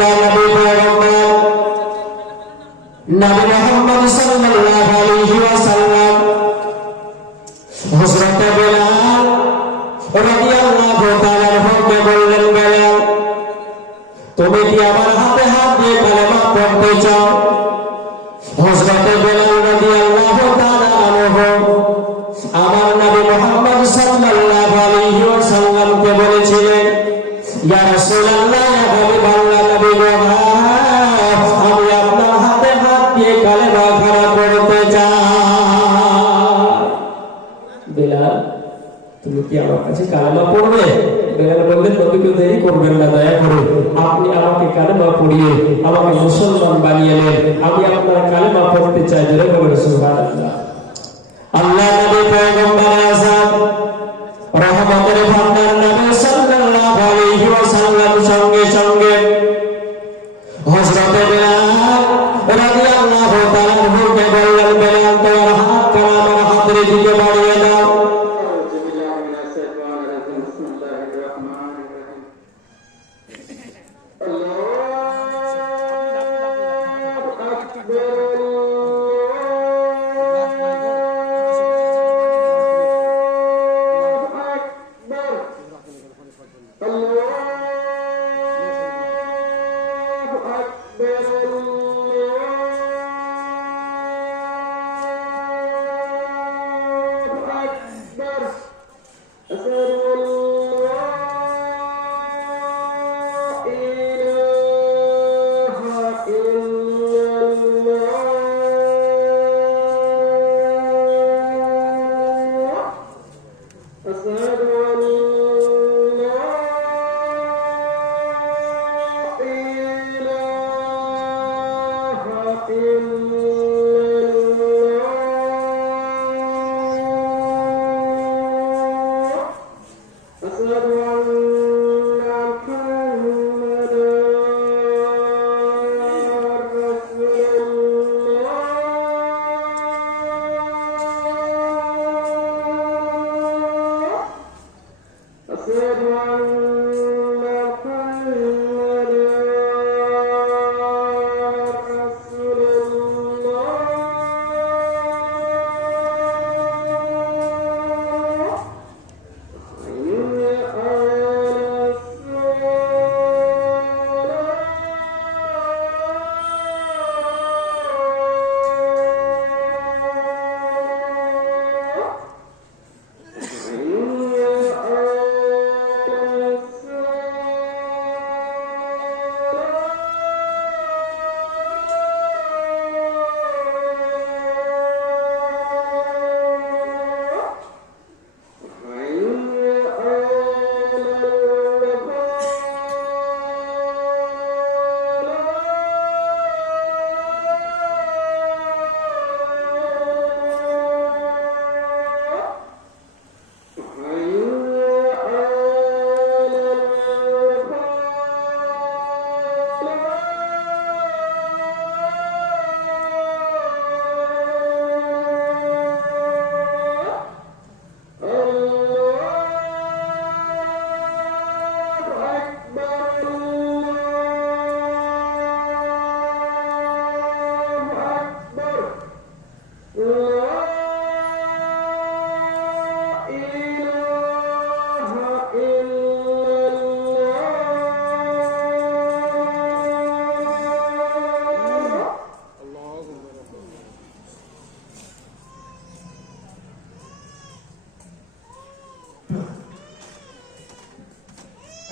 আল্লাহ নবী পয়গম্বর নবী মুহাম্মদ সাল্লাল্লাহু আলাইহি ওয়াসাল্লাম হযরত বেলাল রাদিয়াল্লাহু তাআলা আনহুকে বললেন, বেলাল তুমি কি আমার হাতে হাত দিয়ে কালেমা পড়তে চাও? হযরত বেলাল রাদিয়াল্লাহু তাআলা আনহু আমার নবী মুহাম্মদ সাল্লাল্লাহু আলাইহি ওয়াসাল্লামকে বলেছিলেন, ইয়া রাসূলুল্লাহ, ইয়া হাবিবাল্লাহ, নবী গো, আমি আপনার হাতে হাত দিয়ে কালেমা খানা পড়তে চাই। বেলাল তুমি কি আমার কাছে কালেমা পড়বে? বেলাল বললেন, নবী কেউ দেরি করবেন না, দয়া করে আপনি আমাকে কালেমা পড়িয়ে আমাকে মুসলমান বানিয়ে নেন, আমি আপনার কালেমা পড়তে চাই। জোরে বলুন সুবহানাল্লাহ। আল্লাহ নবী পয়গম্বর আযম রহমতের ভান্ডার নবী সাল্লাল্লাহু আলাইহি ওয়াসাল্লাম সঙ্গে সঙ্গে হযরত বেলাল রাদিয়াল্লাহু তাআলা আনহুকে বললেন, বেলাল তোমার হাত কানা আমার হাতের দিকে বাড়িয়ে দাও।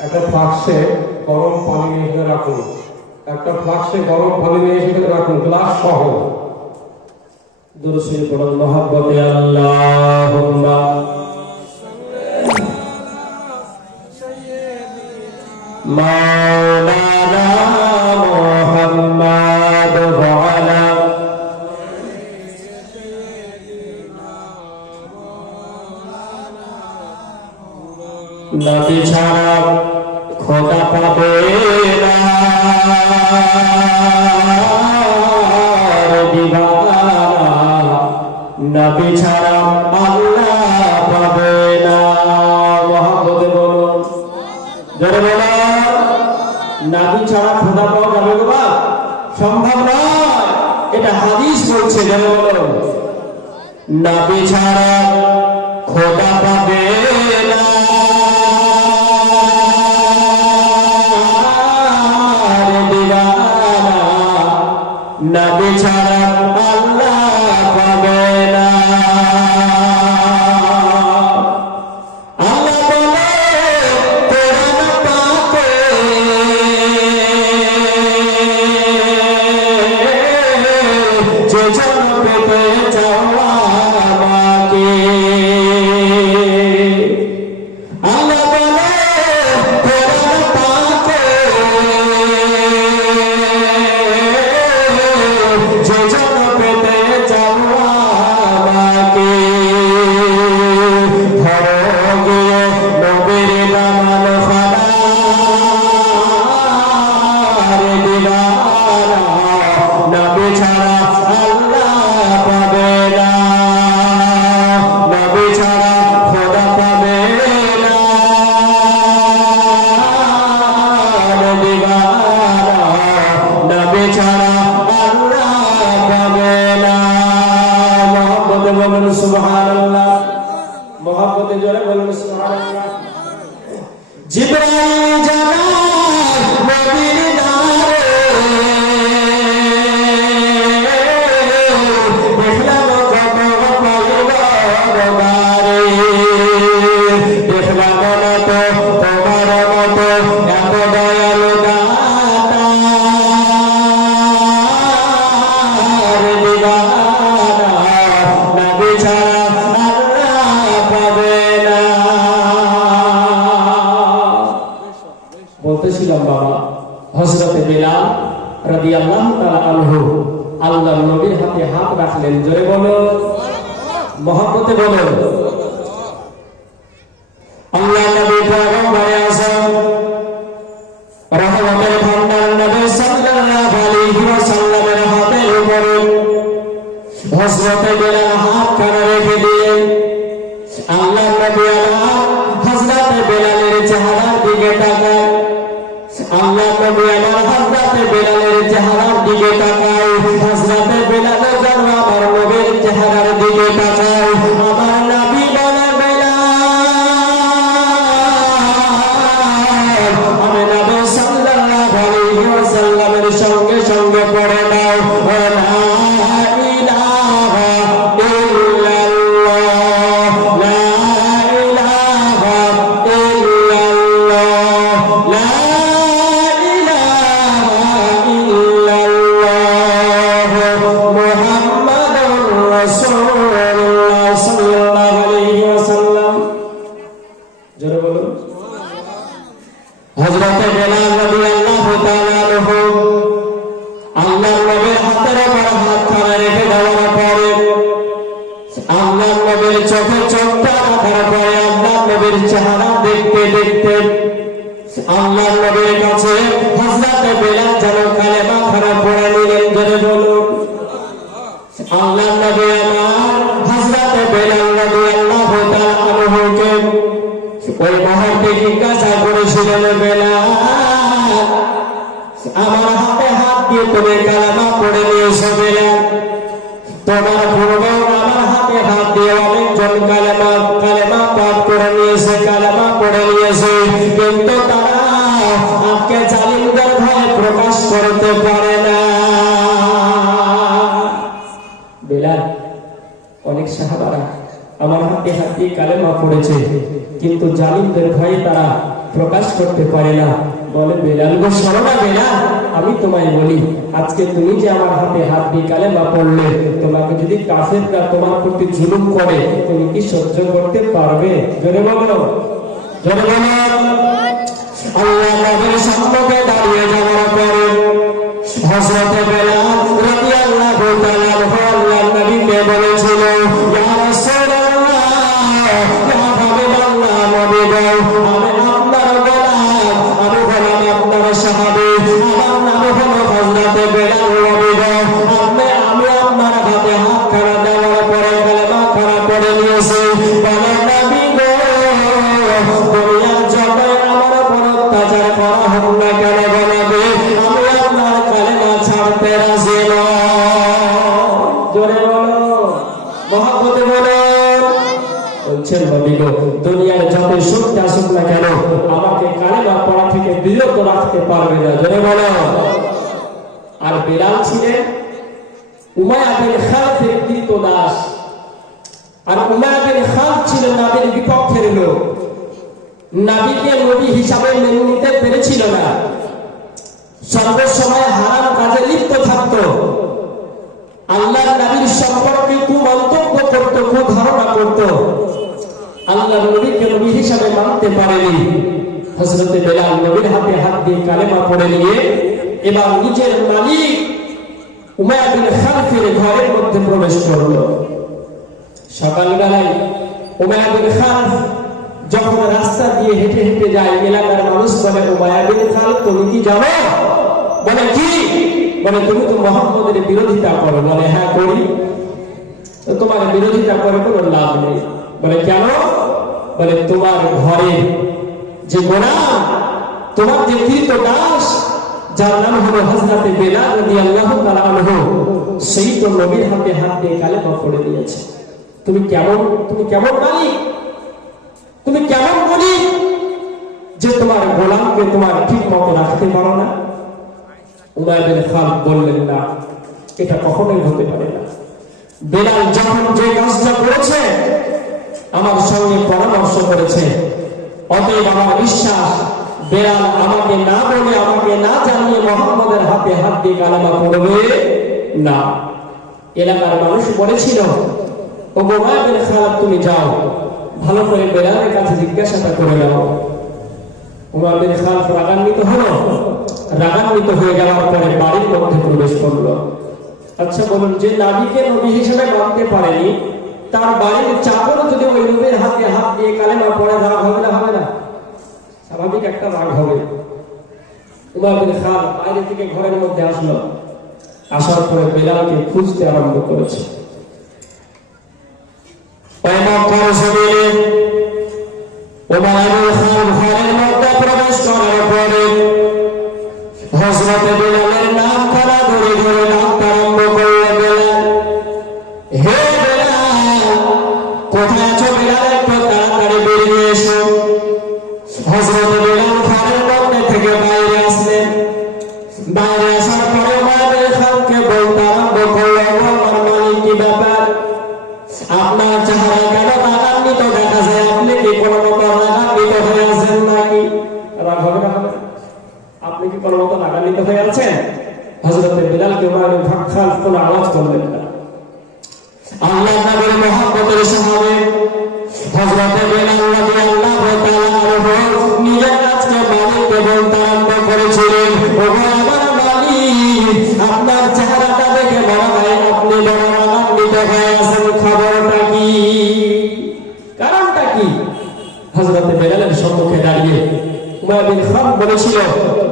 একটা ফ্লাক্সে গরম পানি নিয়ে এসে রাখুন, একটা ফ্লাক্সে গরম পানি নিয়ে এসে রাখুন, গ্লাস সহ। দুরূদ শরীফ পড়ুন মহব্বতে আল্লাহুম্মা মাওলানা মুহাম্মাদ ওয়া আলা নবী ছাড়া খোদা পাবে না দিবানা, নবী ছাড়া আল্লাহ পাবে না। মহব্বতে বলুন, জোরে বলুন নবী ছাড়া খোদা পাওয়া যাবে বাবা? সম্ভব নয়। এটা হাদিস বলছে। বলো নবী ছাড়া খোদা পাবে না। নবী ছাড়া আল্লাহ পাবে না। আল্লাহ বলে কোরআন পাকে, যে জন পেতে চাও আমাকে। আল্লাহ বলে কোরআন পাকে, যে জন পেতে চাও আমাকে। ধরো গিয়ে নবীর দামান ফানা রে দিবানা, নবী ছাড়া আল্লাহ পাবে না। নবী ছাড়া খোদা পাবে না রে দিবানা, নবী ছাড়া আল্লাহ পাবে না। মহব্বতে বলুন সুবহানাল্লাহ। মহব্বতে জোরে বলুন সুবহানাল্লাহ। জিবরাইল জানায় নবীর দ্বারে, দেখলাম কবর পয়গম্বরে। দেখলাম না তো তোমার মতো এত দয়ালু দাতা রে দিবানা, নবী ছাড়া আল্লাহ পাবে না। বলতেছিলাম বাবা, হযরতে বিলাল রাদিয়াল্লাহু তাআলা আনহু আল্লাহর নবীর হাতে হাত রাখলেন। জোরে বলো, মহব্বতে বলো। আল্লাহ নবী পয়গম্বরে আযম রহমতের ভান্ডার নবী সাল্লাল্লাহু আলাইহি ওয়াসাল্লামের হাতের উপরে হযরতে বিলাল হাত কানে রেখে দিলেন। আল্লাহ নবী আমার হযরতে বিলালের চেহারার দিকে তাকায়। আল্লাহ নবী আমার হযরতে বিলালের চেহারার দিকে তাকায়। হযরতে বিলাল যেন আমার নবীর চেহারার দিকে তাকায়। আমার নবী বলে, বিলাল, আমি নবী সাল্লাল্লাহু আলাইহি ওয়াসাল্লামের সঙ্গে সঙ্গে পড়ে দাও লা ইলাহা ইল্লাল্লাহ, লা ইলাহা ইল্লাল্লাহ, লা ইলাহা ইল্লাল্লাহ, মুহাম্মাদুর রাসূলুল্লাহ সাল্লাল্লাহু আলাইহি ওয়াসাল্লাম। জোরে বলুন। হযরতে বিলাল রাদিয়াল্লাহু তাআলা আনহু আল্লাহর নবীর হাতের উপর হাত খাড়া রেখে দেওয়ার পরে, আল্লাহর নবীর চোখে চোখটা রাখার পরে আল্লাহর নবীর চেহারা দেখতে দেখতে আল্লাহর নবীর কাছে হযরতে বিলাল যেন কালেমা খাড়া পড়ে নিলেন। জোরে বলুন। আল্লাহর নবী আমার হযরতে বিলাল রাদিয়াল্লাহু তাআলা আনহুকে ওই মুহূর্তে জিজ্ঞাসা করেছিলেন, বিলাল, আমার হাতে হাত দিয়ে তুমি কালেমা পড়ে নিয়েছো বিলাল। তোমার পূর্বেও আমার হাতে হাত দিয়ে অনেকজন কালেমা পাঠ করে নিয়েছে, কালেমা পড়ে নিয়েছে, কিন্তু তারা আজকে জালিমদের ভয়ে প্রকাশ করতে পারে না। বিলাল, অনেক সাহাবারা আমার হাতে হাত দিয়ে কালেমা পড়েছে, কিন্তু জালিমদের ভয়ে তারা প্রকাশ করতে পারে না। বলে, বিলাল গো, শোনো না বিলাল, আমি তোমায় বলি, আজকে তুমি যে আমার হাতে হাত দিয়ে কালেমা পড়লে, তোমাকে যদি কাফেররা তোমার প্রতি জুলুম করে, তুমি কি সহ্য করতে পারবে? জোরে বলো, জোরে বলো। আল্লাহ নবীর সম্মুখে দাঁড়িয়ে যাওয়ার পরে হযরতে বিলাল রাদিয়াল্লাহু তাআলা আনহু আল্লাহর নবীকে বলেছিল, ইয়া রাসূলুল্লাহ, ইয়া হাবিবাল্লাহ, নবী গো, আমি আপনার গোলাম, আমি হলাম আপনার সাহাবী, আমার নাম হলো হযরতে বিলাল। নবী গো, আমি আপনার হাতে হাত খাড়া দেওয়ার পরে কালেমা খাড়া পড়ে নিয়েছি। বলে, নবী গো, দুনিয়ার যতই আমার উপর অত্যাচার করা হোক না কেন, বলে যতই শক্তি আসুক না কেন আমাকে কালেমা পড়া থেকে বিরত রাখতে পারবে না, জোরে বলো। আর বেলাল ছিলেন উমাইয়া বিন খালফের কৃতদাস। আর উমাইয়া বিন খালফ ছিল নবীর বিপক্ষের লোক, নবীকে নবী হিসাবে মেনে নিতে পেরেছিল না, সর্বসময় হারাম কাজে লিপ্ত থাকত, আল্লাহর নবীর সম্পর্কে কুমন্তব্য করত, কুধারণা করত, আল্লাহর নবীকে নবী হিসাবে মানতে পারেনি। হযরত বেলাল নবীর হাতে হাত দিয়ে কালেমা পড়ে নিয়ে এবার নিজের মালিক উমাইয়া বিন খালফের ঘরের মধ্যে প্রবেশ করল। সকালবেলায় উমাইয়া বিন খালফ যখন রাস্তা দিয়ে হেঁটে হেঁটে যায়, এলাকার মানুষ বলে, উমাইয়া বিন খালফ তুমি কি জানো? বলে কি? বলে তুমি তো মুহাম্মদের বিরোধিতা করো। বলে হ্যাঁ করি। তো তোমার বিরোধিতা করে কোনো লাভ নেই। বলে কেন? বলে তোমার ঘরে যে গোলাম, তোমার যে কৃতদাস, যার নাম হলো হযরত বেলাল রাদিয়াল্লাহু তাআলা আনহু, সেই তো নবীর হাতে হাত দিয়ে কালেমা পড়ে দিয়েছে। তুমি কেমন মালিক, তুমি কেমন বলি যে তোমার গোলামকে তোমার ঠিক মতো রাখতে পারো না? উমাইয়া বিন খালফ বললেন না, এটা কখনোই হতে পারে না। বেলাল যখন যে কাজটা করেছে আমার সঙ্গে পরামর্শ করেছে, অতএব আমার বিশ্বাস বেলাল আমাকে না বলে, আমাকে না জানিয়ে মুহাম্মদের হাতে হাত দিয়ে কালেমা পড়বে না। এলাকার মানুষ বলেছিল, ও উমাইয়া বিন খালফ তুমি যাও, ভালো করে বেলালের কাছে জিজ্ঞাসাটা করে নাও। উমাইয়া বিন খালফ রাগান্বিত হলো, রাগান্বিত হয়ে যাওয়ার পরে বাড়ির মধ্যে প্রবেশ করলো। আচ্ছা বলুন, যে নবীকে নবী হিসেবে মানতে পারেনি, তার বাড়ির চাকর যদি ওই নবীর হাতে হাত দিয়ে কালেমা পড়ে, রাগ হবে না? হবে না? স্বাভাবিক একটা রাগ হবে। উমাইয়া বিন খালফ বাইরে থেকে ঘরের মধ্যে আসলো, আসার পরে বেলালকে খুঁজতে আরম্ভ করেছে। উমাইয়া বিন খালফ ঘরের মধ্যে প্রবেশ করার পরে হযরত বেলালের নাম খানা ধরে ধরে ডাকতে আরম্ভ করলো, বেলাল, হে বেলাল, কোথায় আছো বেলাল? একটু তাড়াতাড়ি বেরিয়ে এসো। হযরত বেলাল ঘরের মধ্যে থেকে বাইরে আসলেন। বাইরে আসার পরে উমাইয়া বিন খালফকে বলতে আরম্ভ করলো, আমার মালিক, কি ব্যাপার? আপনার চেহারা কেন রাগান্বিত দেখা যায়? আপনি কি কোনো মতো রাগান্বিত হয়ে আছেন নাকি? রাগ হবে না? আপনি কি কোনো মতো রাগান্বিত হয়ে আছেন? হযরত বেলালকে উমাইয়া বিন খালফ কোনো আওয়াজ করলেন না। আল্লাহর নবীর মুহাম্মদের সাহাবী হযরত বেলাল রাদিয়াল্লাহু তাআলা আনহু নিজের কাছে মালিককে বলতে আরম্ভ করেছিলেন, ও আমার মালিক, আপনার চেহারাটা দেখে মনে হয় আপনি বড় রাগান্বিত হয়ে আছেন। খবরটা কি? কারণটা কি? হযরত বেলালের সম্মুখে দাঁড়িয়ে উমাইয়া বিন খালফ বলেছিল,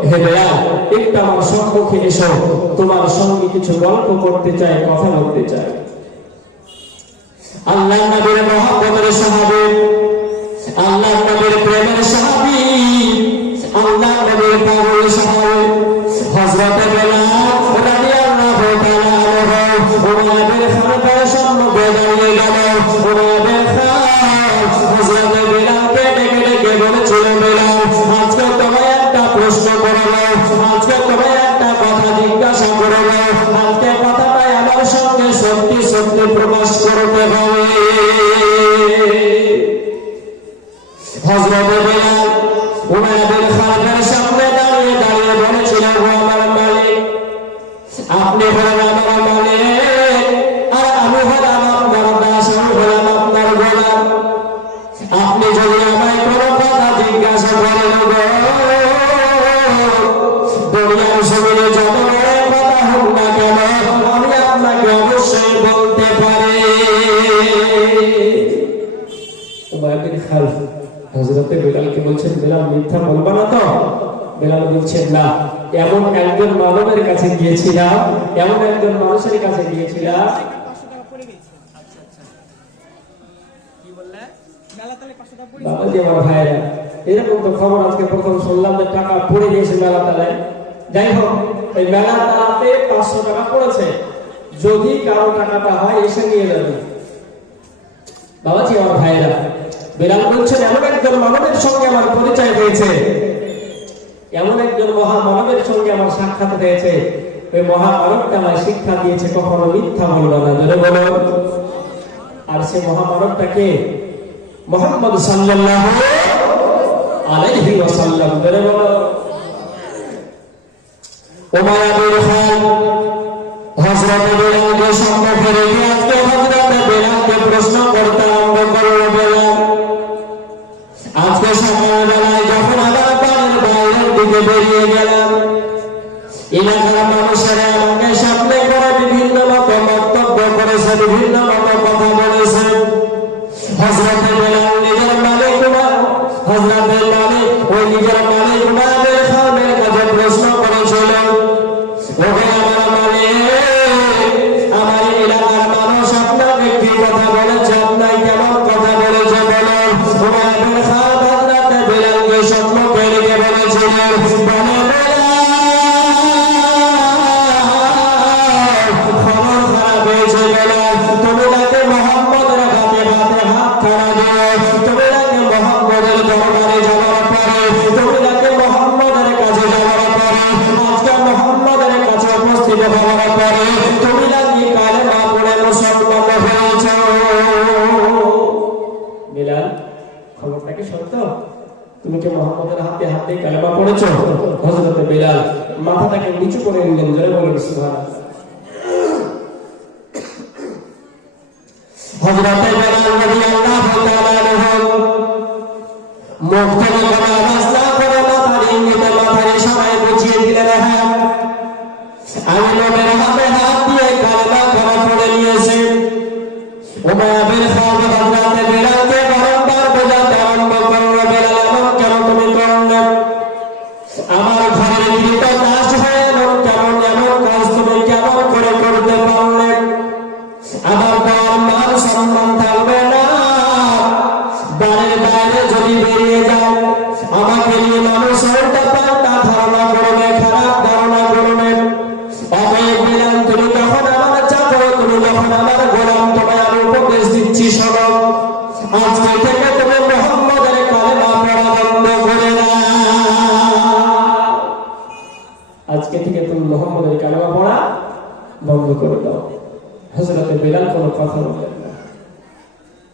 হে বেলাল, একটু আমার সম্মুখে এসো, তোমার সঙ্গে কিছু গল্প করতে চাই, কথা বলতে চাই। আল্লাহর নবীর মুহাম্মদের সাহাবী, আল্লাহর নবীর প্রেমের সাহাবী, আল্লাহর নবীর পাগল সাহাবী হযরত বেলাল রাদিয়াল্লাহু তাআলা আনহু উমাইয়া বিন খালফের সম্মুখে দাঁড়িয়ে গেল। উমাইয়া বিন খালফ হযরত বেলালকে ডেকে ডেকে বলেছিল, বেলাল, আজকে তোমায় একটা প্রশ্ন করব, আজকে তোমায় একটা কথা জিজ্ঞাসা করব, আজকে কথাটাই আমার সঙ্গে সত্যি সত্যি প্রকাশ করতে হবে। হযরত বেলাল উমাইয়া বিন খালফের সামনে দাঁড়িয়ে দাঁড়িয়ে বলেছিল, আমার মালিক, আপনি হলেন আমার মালিক, আর আমি হলাম আপনার দাস, আমি হলাম আপনার গোলাম। আপনি যদি আমায় কোনো কথা জিজ্ঞাসা করেন, দুনিয়ার জমিনে যত বড় কথা হোক না কেন, আমি আপনাকে অবশ্যই বলতে পারি। উমাইয়া বিন খালফ হযরত বেলালকে বলছেন, বেলাল, মিথ্যা বলবা না তো? বেলাল বলছেন, না, এমন একজন মানবের কাছে গিয়েছিলাম, এমন একজন মানুষের কাছে গিয়েছিলাম। বাবাজি, আমার ভাইয়েরা, এরকম তো খবর আজকে প্রথম শুনলাম যে টাকা পড়ে গিয়েছে মেলা তালায়। যাই হোক, এই মেলা তালাতে 500 টাকা পড়েছে, যদি কারো টাকাটা হয় এসে নিয়ে যাবে। বাবাজি, আমার ভাইয়েরা, বেলাল বলছেন এমন একজন মানবের সঙ্গে আমার পরিচয় হয়েছে, এমন একজন মহামানবের সঙ্গে আমার সাক্ষাৎ হয়েছে, ওই মহামানবটা আমায় শিক্ষা দিয়েছে কখনো মিথ্যা বলবো না। জোরে বলো। আর সে মহামানবটাকে মুহাম্মদ সাল্লাল্লাহু আলাইহি ওয়াসাল্লাম। জোরে বলো। উমাইয়া বিন খান হযরত বেলালকে সম্মুখে রেখে আজকে হযরত বেলালকে প্রশ্ন করতে আরম্ভ করল। বেলাল, আজকে সকালবেলায় যখন আমার বাড়ির বাইরের দিকে বেরিয়ে গেলাম, এলাকার মানুষেরা আমাকে সামনে করে বিভিন্ন মত বক্তব্য করেছে, বিভিন্ন মত কথা বলেছে। হযরত বেলাল নিজের মালিক ওই নিজের মালিক উমাইয়া খানের কাছে প্রশ্ন করেছিল, ওকে আমার মালিক, আমার এলাকার মানুষ আপনাকে কি কথা বলেছে, আপনাকে কেমন কথা বলেছে বলেন। উমাইয়া খান হযরত বেলালকে সম্মুখে রেখে বলেছিলেন, বলে খবর খারাপ হয়েছে বেলাল, তুমি নাকি মুহাম্মদের হাতে হাতে হাত খাড়া দিও, তুমি নাকি মুহাম্মদের দরবারে যাওয়ার পরে, তুমি নাকি মুহাম্মদের কাছে যাওয়ার পরে, আজকে মুহাম্মদের কাছে উপস্থিত হওয়ার পরে তুমি নাকি কালেমা পড়ে মুসলমান হয়েছ। বেলাল, খবরটা কি সত্য? তুমি কি মুহাম্মদের হাতে হাতে কালেমা পড়েছো? হযরত বেলাল মাথাটাকে নিচু করে নিলেন। জোরে বলুন সুবহানাল্লাহ। হযরত বেলাল রাদিয়াল্লাহু তাআলা আনহু মুখ থেকে কোনো আওয়াজ না করে মাথার ইঙ্গিতে মাথার ইশারায় বুঝিয়ে দিলেন, হ্যাঁ আমি নবীর হাতে হাত দিয়ে কালেমা পড়ে নিয়েছি। উমাইয়া বিন খান হযরত বেলালকে বারবার বোঝাতে আরম্ভ করল, বেলাল এমন কেন তুমি করলে? আমার ঘরের গৃহীত কাজ হয়ে এমন কাজ তুমি কেমন করে করতে পারলে? আমার বাবার মান সম্মান থাকবে না, বাড়ির বাইরে যদি বেরিয়ে যাও আমাকে নিয়ে মানুষ উল্টা পাল্টা ধারণা করবে, খারাপ ধারণা করবে। অতএব বেলাল, তুমি যখন আমার চাকর, তুমি যখন আমার গোলাম, তোমায় আমি উপদেশ দিচ্ছি শোনো, আজকে থেকে তুমি মুহাম্মদের কালেমা পড়া বন্ধ করে দাও। আজকে থেকে তুমি মুহাম্মদের কালেমা পড়া বন্ধ করে দাও। হযরত বেলাল কোনো কথা বললেন না।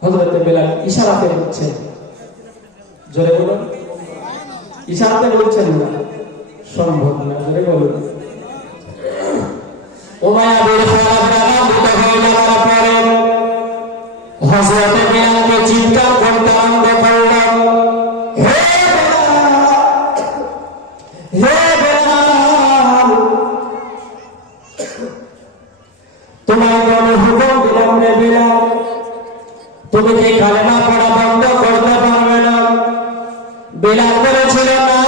হযরত বেলাল ইশারাতে বলছেন। জোরে বলুন। ইশারাতে বলছেন না, সম্ভব না। জোরে বলুন। উমাইয়া বিন খান রাগান্বিত হয়ে যাওয়ার পরে হযরত বেলালকে চিৎকার করতে আরম্ভ করলেন, হে বেলাল, হে বেলাল, তোমার কোন হুকুম দিলাম রে বেলাল, তুমি কি কালেমা পড়া বন্ধ করতে পারবে না? বেলাল বলেছিল, না,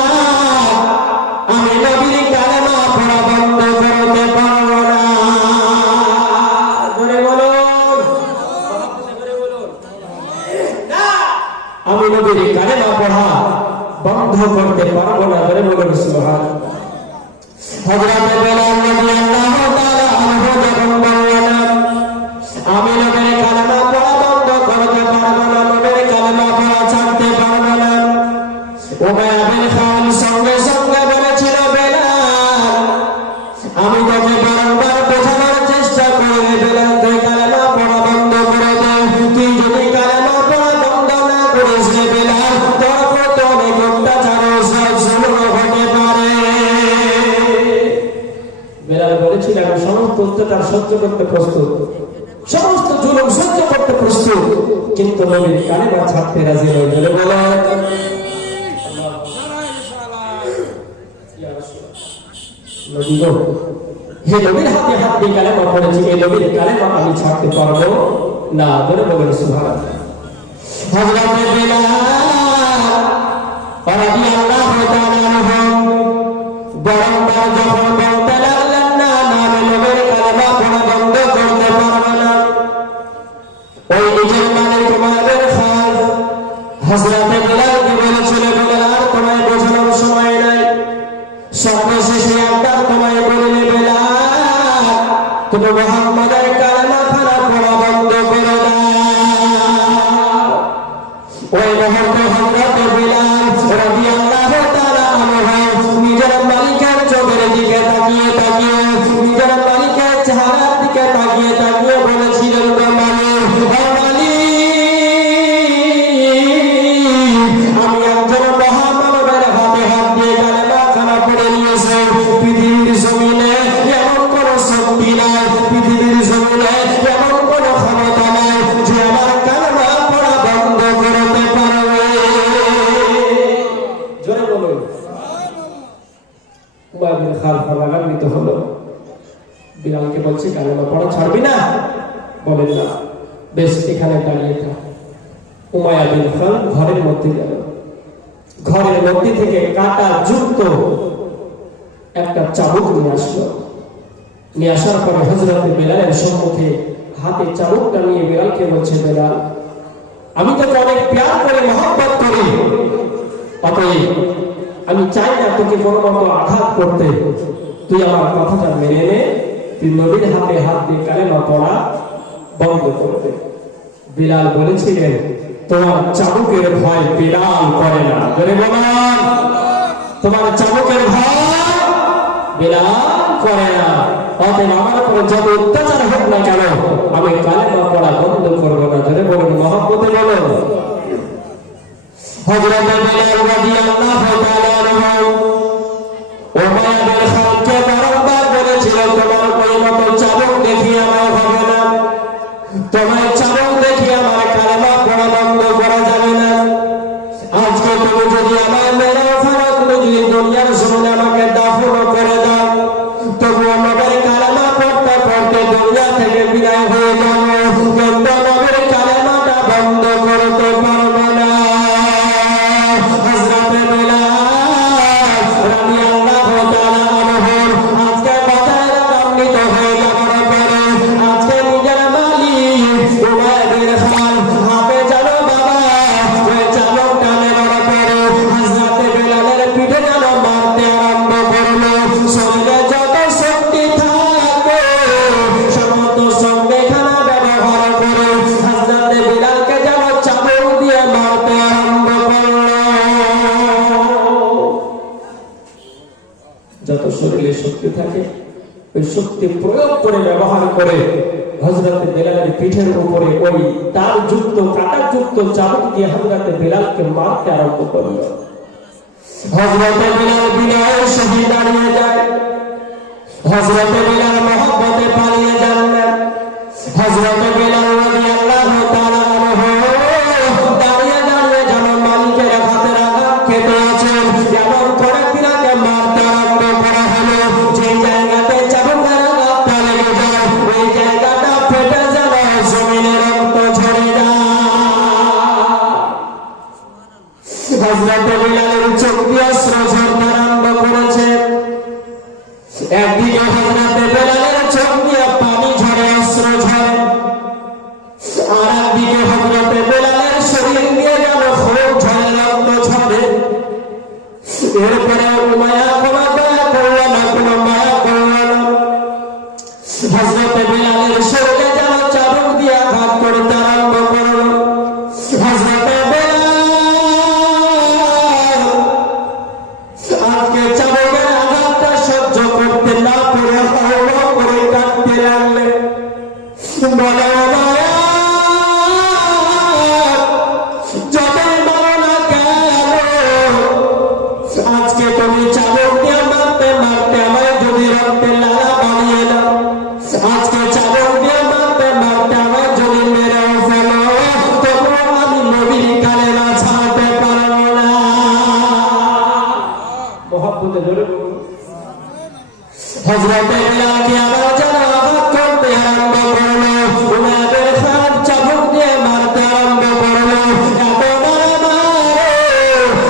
আমি নবীর কালেমা পড়া বন্ধ করতে পারবো না। জোরে বলুন। আমি নবীর কালেমা পড়া বন্ধ করতে পারবো না। জোরে বলুন সুবহানাল্লাহ। হযরত বেলাল রাদিয়াল্লাহু তাআলা আনহু যখন বললেন, আমি নবীর কালেমা পড়া বন্ধ করতে পারবো না, নবীর কালেমা পড়া ছাড়তে পারবো না, উমাইয়া বিন খান সঙ্গে সঙ্গে বলেছিল, বেলাল, আমি তোকে বারবার বোঝানোর চেষ্টা করি, বেলাল তুই কালেমা পড়া বন্ধ করে দে। তুই যদি কালেমা পড়া বন্ধ না করিস বেলাল, তোর প্রতি অনেক অত্যাচার ও জুলুম হতে পারে। বেলাল বলেছিল, আমি সমস্ত অত্যাচার সহ্য করতে প্রস্তুত, সমস্ত জুলুম সহ্য করতে প্রস্তুত, কিন্তু নবীর কালেমা ছাড়তে রাজি নই। বলে বলো, হে নবীর হাতে হাত দিয়ে কালেমা পড়েছি, এই নবীর কালেমা আমি ছাড়তে পারবো না। বলে বলেন সুবহানাল্লাহ। হযরত বেলাল রাদিয়াল্লাহু তাআলা আনহু বারবার যখন বলতে লাগলেন, না, আমি নবীর কালেমা পড়া বন্ধ করতে পারবো না, ওই নিজের মালিক উমাইয়া বিন খান হযরত বেলালকে বলেছিল, বেলাল, আর তোমায় বোঝানোর সময় নাই, সর্বশেষে একবার তোমায় বলিলে, বেলাল, তুমি মুহাম্মদের কালেমা পড়া বন্ধ করে দাও। ওই দিকে তাকিয়ে তাকিয়ে নিজের মালিকের চেহারার দিকে তাকিয়ে তাকিয়ে বলেছিলেন গো মালিক, ও মালিক, আমি একজন মহামানবের হাতে হাত দিয়ে কালেমা খানা পড়ে নিয়েছে। পৃথিবীর জমিনে এমন কোন শক্তি নাই, পৃথিবীর জমিনে এমন কোন ক্ষমতা নাই যে আমার কালেমা পড়া বন্ধ করতে পারবে। জোরে বলুন। উমাইয়া বিন খালফা রাগান্বিত হলো, বিলালকে বলছে কালেমা পড়া ছাড়বি না? বলেন না, বেশ এখানে দাঁড়িয়ে থাক। উমাইয়া বিন খালফ ঘরের মধ্যে গেল, ঘরের মধ্যে থেকে কাঁটা যুক্ত একটা চাবুক নিয়ে আসলো। নিয়ে আসার পরে হযরত বেলালের সম্মুখে হাতে চাবুকটা নিয়ে বেলালকে বলছে, বেলাল, আমি তোকে অনেক প্যার করে মহব্বত করি, অতএব আমি চাই না তোকে কোনো মতো আঘাত করতে, তুই আমার কথাটা মেনে নে, তুই নবীর হাতে হাত দিয়ে কালেমা পড়া বন্ধ করবে। বিলাল বলেছিলেন, তোমার চাবুকের ভয় বিলাল করে না। বলে বলুন, তোমার চাবুকের ভয় বিলাল করে না। অতএব আমার উপর যত অত্যাচার হোক না কেন, আমি কালেমা পড়া বন্ধ করবো না। ধরে বলুন, মহব্বতে বলুন। হযরত বিলাল রাদিয়াল্লাহু তাআলা আনহু উমাইয়া বিন খালফকে বারবার বলেছিলেন, তোমার পরিমতো চাবুক দেখিয়ে আমার হবে না, তোমার চাবুক দেখিয়ে আমার কালেমা পড়া বন্ধ করা যাবে না। আজকে তুমি যদি আমার মেরে ফেলো, তুমি যদি দুনিয়ার জমিনে আমাকে দাফন করে দাও, তবু আমাদের কালেমা পড়তে পড়তে দুনিয়া থেকে বিদায় হয়ে যাবো, কিন্তু আমাদের কালেমাটা বন্ধ করতে পারবো না। হযরত বিলাল রাদিয়াল্লাহু তাআলা আনহু আজকে বাজারে রাগান্বিত হয়ে যাবার পরে আজকে নিজের মালিক উমাইয়া বিন খালফ হাতে জানো বাবা ওই চাবুকটা নেওয়ার পরে হযরত বিলালের পিঠে যেন মারতে আরম্ভ করলো। শরীরে যত শক্তি থাকে সমস্ত শক্তিখানা ব্যবহার করে হযরত বিলালকে যেন চাবুক দিয়ে মারতে আরম্ভ করলো। যত শরীরে শক্তি থাকে ওই শক্তি প্রয়োগ করে ব্যবহার করে হযরত বিলালের পিঠের উপরে ওই তার যুক্ত কাঁটা যুক্ত চাবুক দিয়ে হযরত বিলালকে মারতে আরম্ভ করল। হযরত বিলাল বিনয়ের সহিত দাঁড়িয়ে যায়, হযরত বিলাল মহব্বতে পালিয়ে যান না। হযরত বিলাল রাদিয়াল্লাহু তাআলা আনহু দাঁড়িয়ে দাঁড়িয়ে যেন মালিকের হাতের আঘাত খেতে আছেন, এমন করে বিলালকে মারতে আরম্ভ করা হলো। যে জায়গাতে চাবুকের আঘাতটা লেগে যায় ওই জায়গাটা ফেটে যেন জমিনে রক্ত ঝরে যায়। হযরত বিলালের চোখ দিয়ে অশ্রু ঝরতে আরম্ভ করেছে। একদিকে হযরত বিলালের চোখ দিয়ে পানি ঝরে, অশ্রু ঝরে, আর একদিকে হযরত বিলালের শরীর দিয়ে যেন খুব ঝরে, রক্ত ঝরে। এরপরে উমাইয়া কোনো দয়া করল না, কোনো মায়া করল না। হযরত বিলালের শরীরে যেন চাবুক দিয়ে আঘাত করতে আরম্ভ করল। হযরত বিলাল আজকে চাবুকের আঘাতটা সহ্য করতে না পেরে হাওয়া করে কাঁদতে লাগলেন। বলে, মায়া, যতই মারো না কেন, আজকে তুমি চাবুক দিয়ে মারতে মারতে আমায় যদি রক্তে লালা বানিয়ে দাও, আজকে চাবুক দিয়ে মারতে মারতে আমায় যদি মেরেও ফেলো, তবুও আমি নবীর কালেমা ছাড়তে পারবো না। মহব্বতে জোরে বলুন। হযরত বিলালকে আবার যেন আঘাত করতে আরম্ভ করলো। উমাইয়া বিন খালফ চাবুক দিয়ে মারতে আরম্ভ করলো। এত মারে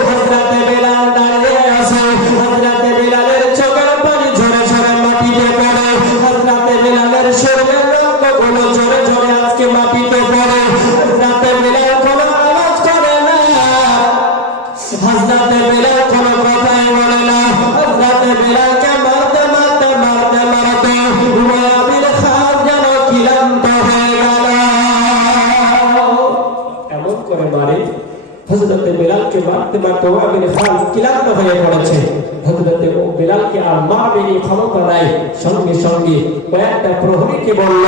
হযরত বিলাল দাঁড়িয়ে আছে। হযরত বিলালের চোখের পানি ঝরে ঝরে মাটিতে পড়ে। হযরত বিলালের শরীরের রক্তগুলো ঝরে ঝরে আজকে মাটিতে পড়ে। হযরত বিলাল কোনো আওয়াজ করে না, হযরত বিলাল কোনো কথাই বলে না। হযরত বিলালকে মারতে মারতে মারতে মারতে উমাইয়া বিন খালফ যেন ক্লান্ত হয়ে গেল। এমন করে মারে হযরত বিলালকে মারতে মারতে উমাইয়া বিন খালফ ক্লান্ত হয়ে পড়েছে। হযরতে বেলালকে আর মারবে এই ক্ষমতা নাই। সঙ্গে সঙ্গে কয়েকটা প্রহরীকে বলল,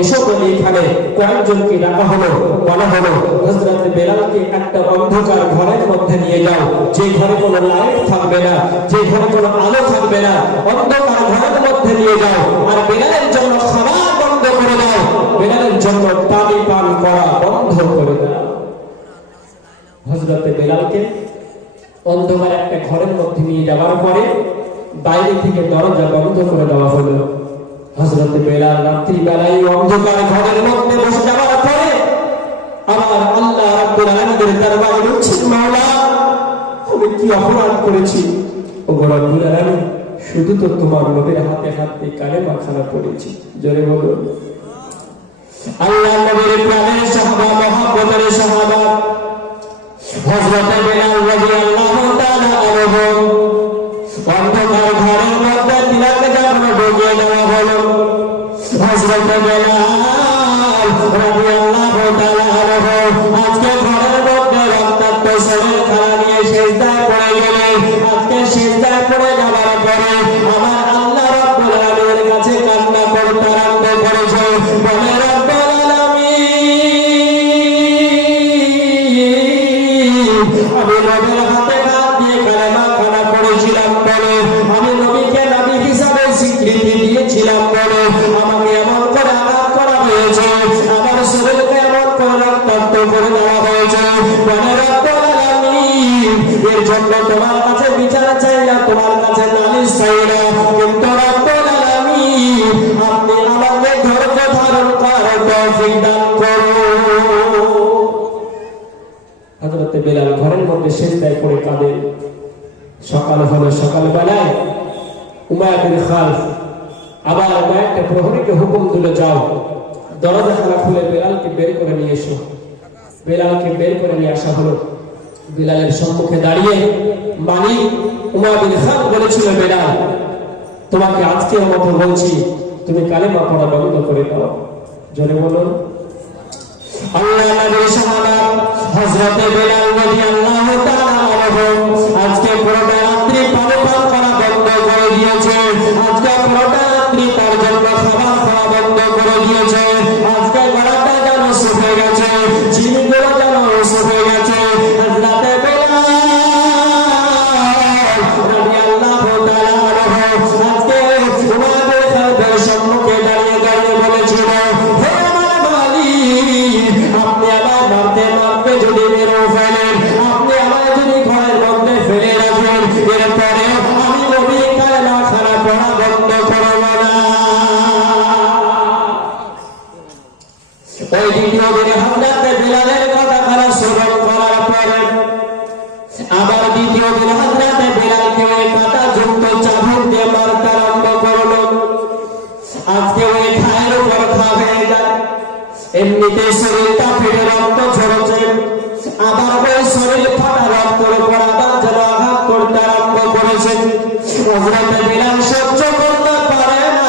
এসো বলে এখানে কয়েকজনকে ডাকা হলো, বলা হলো হযরতে বেলালকে একটা অন্ধকার ঘরের মধ্যে নিয়ে যাও, যে ঘরে কোনো লাইট থাকবে না, যে ঘরে কোনো আলো থাকবে না, অন্ধকার ঘরের মধ্যে নিয়ে যাও, আর বেলালের জন্য খাবার বন্ধ করে দাও, বেলালের জন্য পানি পান করা বন্ধ করে দাও। হযরতে বেলালকে অন্ধকার একটা ঘরের মধ্যে নিয়ে যাওয়ার পরে বাইরে থেকে দরজা বন্ধ করে দেওয়া হলো। হযরতে বেলাল রাত্রি বেলায় অন্ধকার ঘরের মধ্যে বসে যাওয়ার পরে আমার আল্লাহ রাব্বুল আলামিনের দরবারে বলছেন, মাওলা আমি কি অপরাধ করেছি? ও রব্বুল আলামিন, শুধু তো তোমার নবীর হাতে হাত দিয়ে কালেমা খানা পড়েছি। জোরে বলুন। আল্লাহ নবীর প্রাণের সাহাবা, মহব্বতের সাহাবা হযরতে বেলাল রাদিয়াল্লাহু তাআলা আনহু অন্ধকার ঘরের মধ্যে তিনাকে যখন ঢুকিয়ে দেওয়া হলো, হযরতে বেলাল রাদিয়াল্লাহু তাআলা আনহু আজকে ঘরের মধ্যে রক্তাক্ত শরীর খাড়া নিয়ে সিজদায় পড়ে গেলেন। আজকে সিজদায় পড়ে যাওয়ার পরে আমার আল্লাহ রাব্বুল আলামিনের কাছে কান্না করতে আরম্ভ করেছে, বলে রব্বুল আমি নবীর হাতে হাত দিয়ে কালেমা খানা পড়েছিলাম বলে, আমি নবীকে নবী হিসাবে স্বীকৃতি দিয়েছিলাম বলে আমাকে এমন করে আঘাত করা হয়েছে, আমার শরীরকে এমন করে রক্তাক্ত করে দেওয়া হয়েছে। বলে রব্বুল আলামিন, এর জন্য তোমার কাছে বিচার চাই না, তোমার কাছে নালিশ চাই না, কিন্তু রব্বুল আলামিন আপনি আমাকে ধৈর্য ধারণ করার তৌফিক দান করুন। হযরতে বেলাল ঘরের মধ্যে সিজদায় পড়ে কাঁদেন। সকাল হলো, সকালবেলায় উমাইয়া বিন খালফ আবার কয়েকটা প্রহরীকে হুকুম দিল, যাও দরজা খানা খুলে বেলালকে বের করে নিয়ে এসো। বেলালকে বের করে নিয়ে আসা হলো। বেলালের সম্মুখে দাঁড়িয়ে মালিক উমাইয়া বিন খালফ বলেছিল, বেলাল তোমাকে আজকের মতো বলছি, তুমি কালেমা পড়া বন্ধ করে দাও। জোরে বলুন। আল্লাহ নবীর সাহাবা হযরতে বেলাল রাদিয়াল্লাহু তাআলা আনহু আজকে পুরোটা রাত্রি পানি পান করা বন্ধ করে দিয়েছে। আজকে পুরোটা রাত্রি তার জন্য খাবার খাওয়া বন্ধ করে দিয়েছে। আজকে গলাটা যেন শুকিয়ে গেছে, জিনগুলো যেন শুকিয়ে গেছে। হযরতে বেলাল রাদিয়াল্লাহু তাআলা আনহু আজকে উমাইয়া বিন খালফের সম্মুখে দাঁড়িয়ে দাঁড়িয়ে বলেছিল, হে আমার মালিক, আপনি আমার মারতে মারতে যদি মেরে ফেলেন, আপনি আমার যদি ঘরের মধ্যে ফেলে রাখেন, এরপরে আমি নবী কালেমা খানা পড়া বন্ধ করব না। ওই দ্বিতীয় দিনে হযরতে বেলালের কথা খানা শ্রবণ করার পরে আবার দ্বিতীয় দিনে হযরতে বেলালকে ওই কাঁটা যুক্ত চাবুক দিয়ে মারতে আরম্ভ করলো। আজকে ওই খায়ের উপর ঘা হয়ে যায়, এমনিতে শরীরটা ফেটে রক্ত ঝরছে, আবার ওই শরীর ফাটা রক্তের উপর আবার যেন আঘাত করতে আরম্ভ করেছে। হযরতে বেলাল সহ্য করতে পারে না।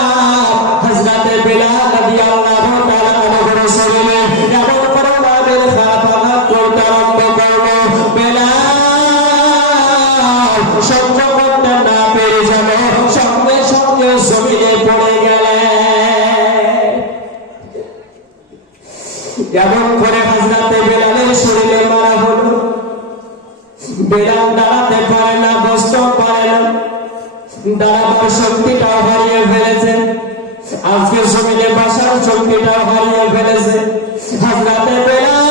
হযরতে বেলাল রাদিয়াল্লাহু তাআলা আনহুর শরীরে এমন করে মায়ের খারাপ আঘাত করতে আরম্ভ করলো। বেলাল সহ্য করতে না পেরে যাবে, সঙ্গে সঙ্গে জমিনে পড়ে গেলেন। এমন করে হযরতে বেলালের শরীরে মারা হলো। বেলাল দাঁড়াতে পারে না, বসতে পারে না, দাঁড়াবার শক্তিটাও হারিয়ে ফেলেছে। আজকে জমিনে বসার শক্তিটাও হারিয়ে ফেলেছে। হযরতে বেলাল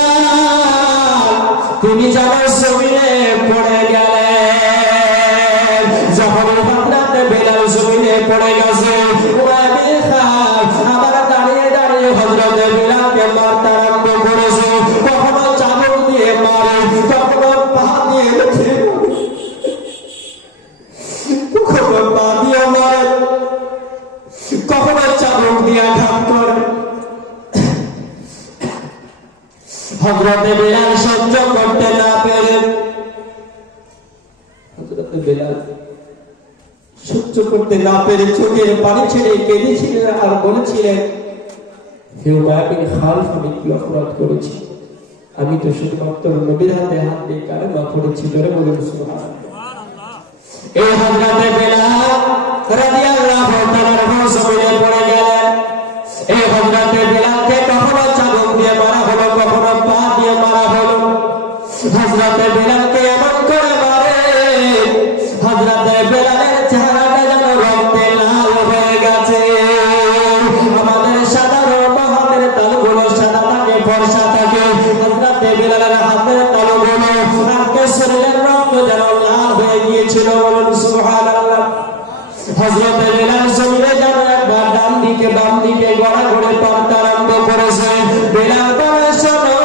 তিনি যেন জমিনে পড়ে গেলেন। যখন হযরতে বেলাল জমিনে পড়ে গেছে, উমাইয়া বিন খালফ আবার দাঁড়িয়ে দাঁড়িয়ে হযরতে বেলালকে মারতে আরম্ভ করেছে। কখনো চাবুক দিয়ে মারে, কখনো পা দিয়ে মুখে, কখনো পা দিয়ে মারে, কখনো চাবুক দিয়ে আঘাত করে। হযরতে বেলাল সহ্য করতে না পেরে হযরতে বেলাল সহ্য করতে না পেরে চোখের পানি ছেড়ে কেঁদেছিলেন আর বলেছিলেন, হে উমাইয়া বিন খালফ, আমি কি অপরাধ করেছি? আমি তো শুধুমাত্র নবীর হাতে হাত দিয়ে কালেমা পড়েছি। জোরে বলুন সুবহানাল্লাহ। এই হযরতে বেলাল রাদিয়াল্লাহু তাআলা জমিনে পড়ে গেলেন। এই হযরতে বেলালকে কখনো চাবুক দিয়ে মারা হলো, কখনো পা দিয়ে মারা হলো। হযরতে বেলালকে এমন করে মারে, হযরতে বেলালের চেহারাটা যেন রক্তে লাল হয়ে গেছে। আমাদের সাধারণ হাতের তালুগুলো সাদা থাকে, ফর্সা থাকে, হযরতে বেলালের হাতের তালুগুলো আজকে শরীরের রক্ত যেন লাল হয়ে গিয়েছিল। বলুন সুবহানাল্লাহ। হযরতে বেলাল জমিনে যেন একবার ডান দিকে বাম দিকে গড়াগড়ি পড়তে আরম্ভ করেছে। বেলাল বলে, শোনো,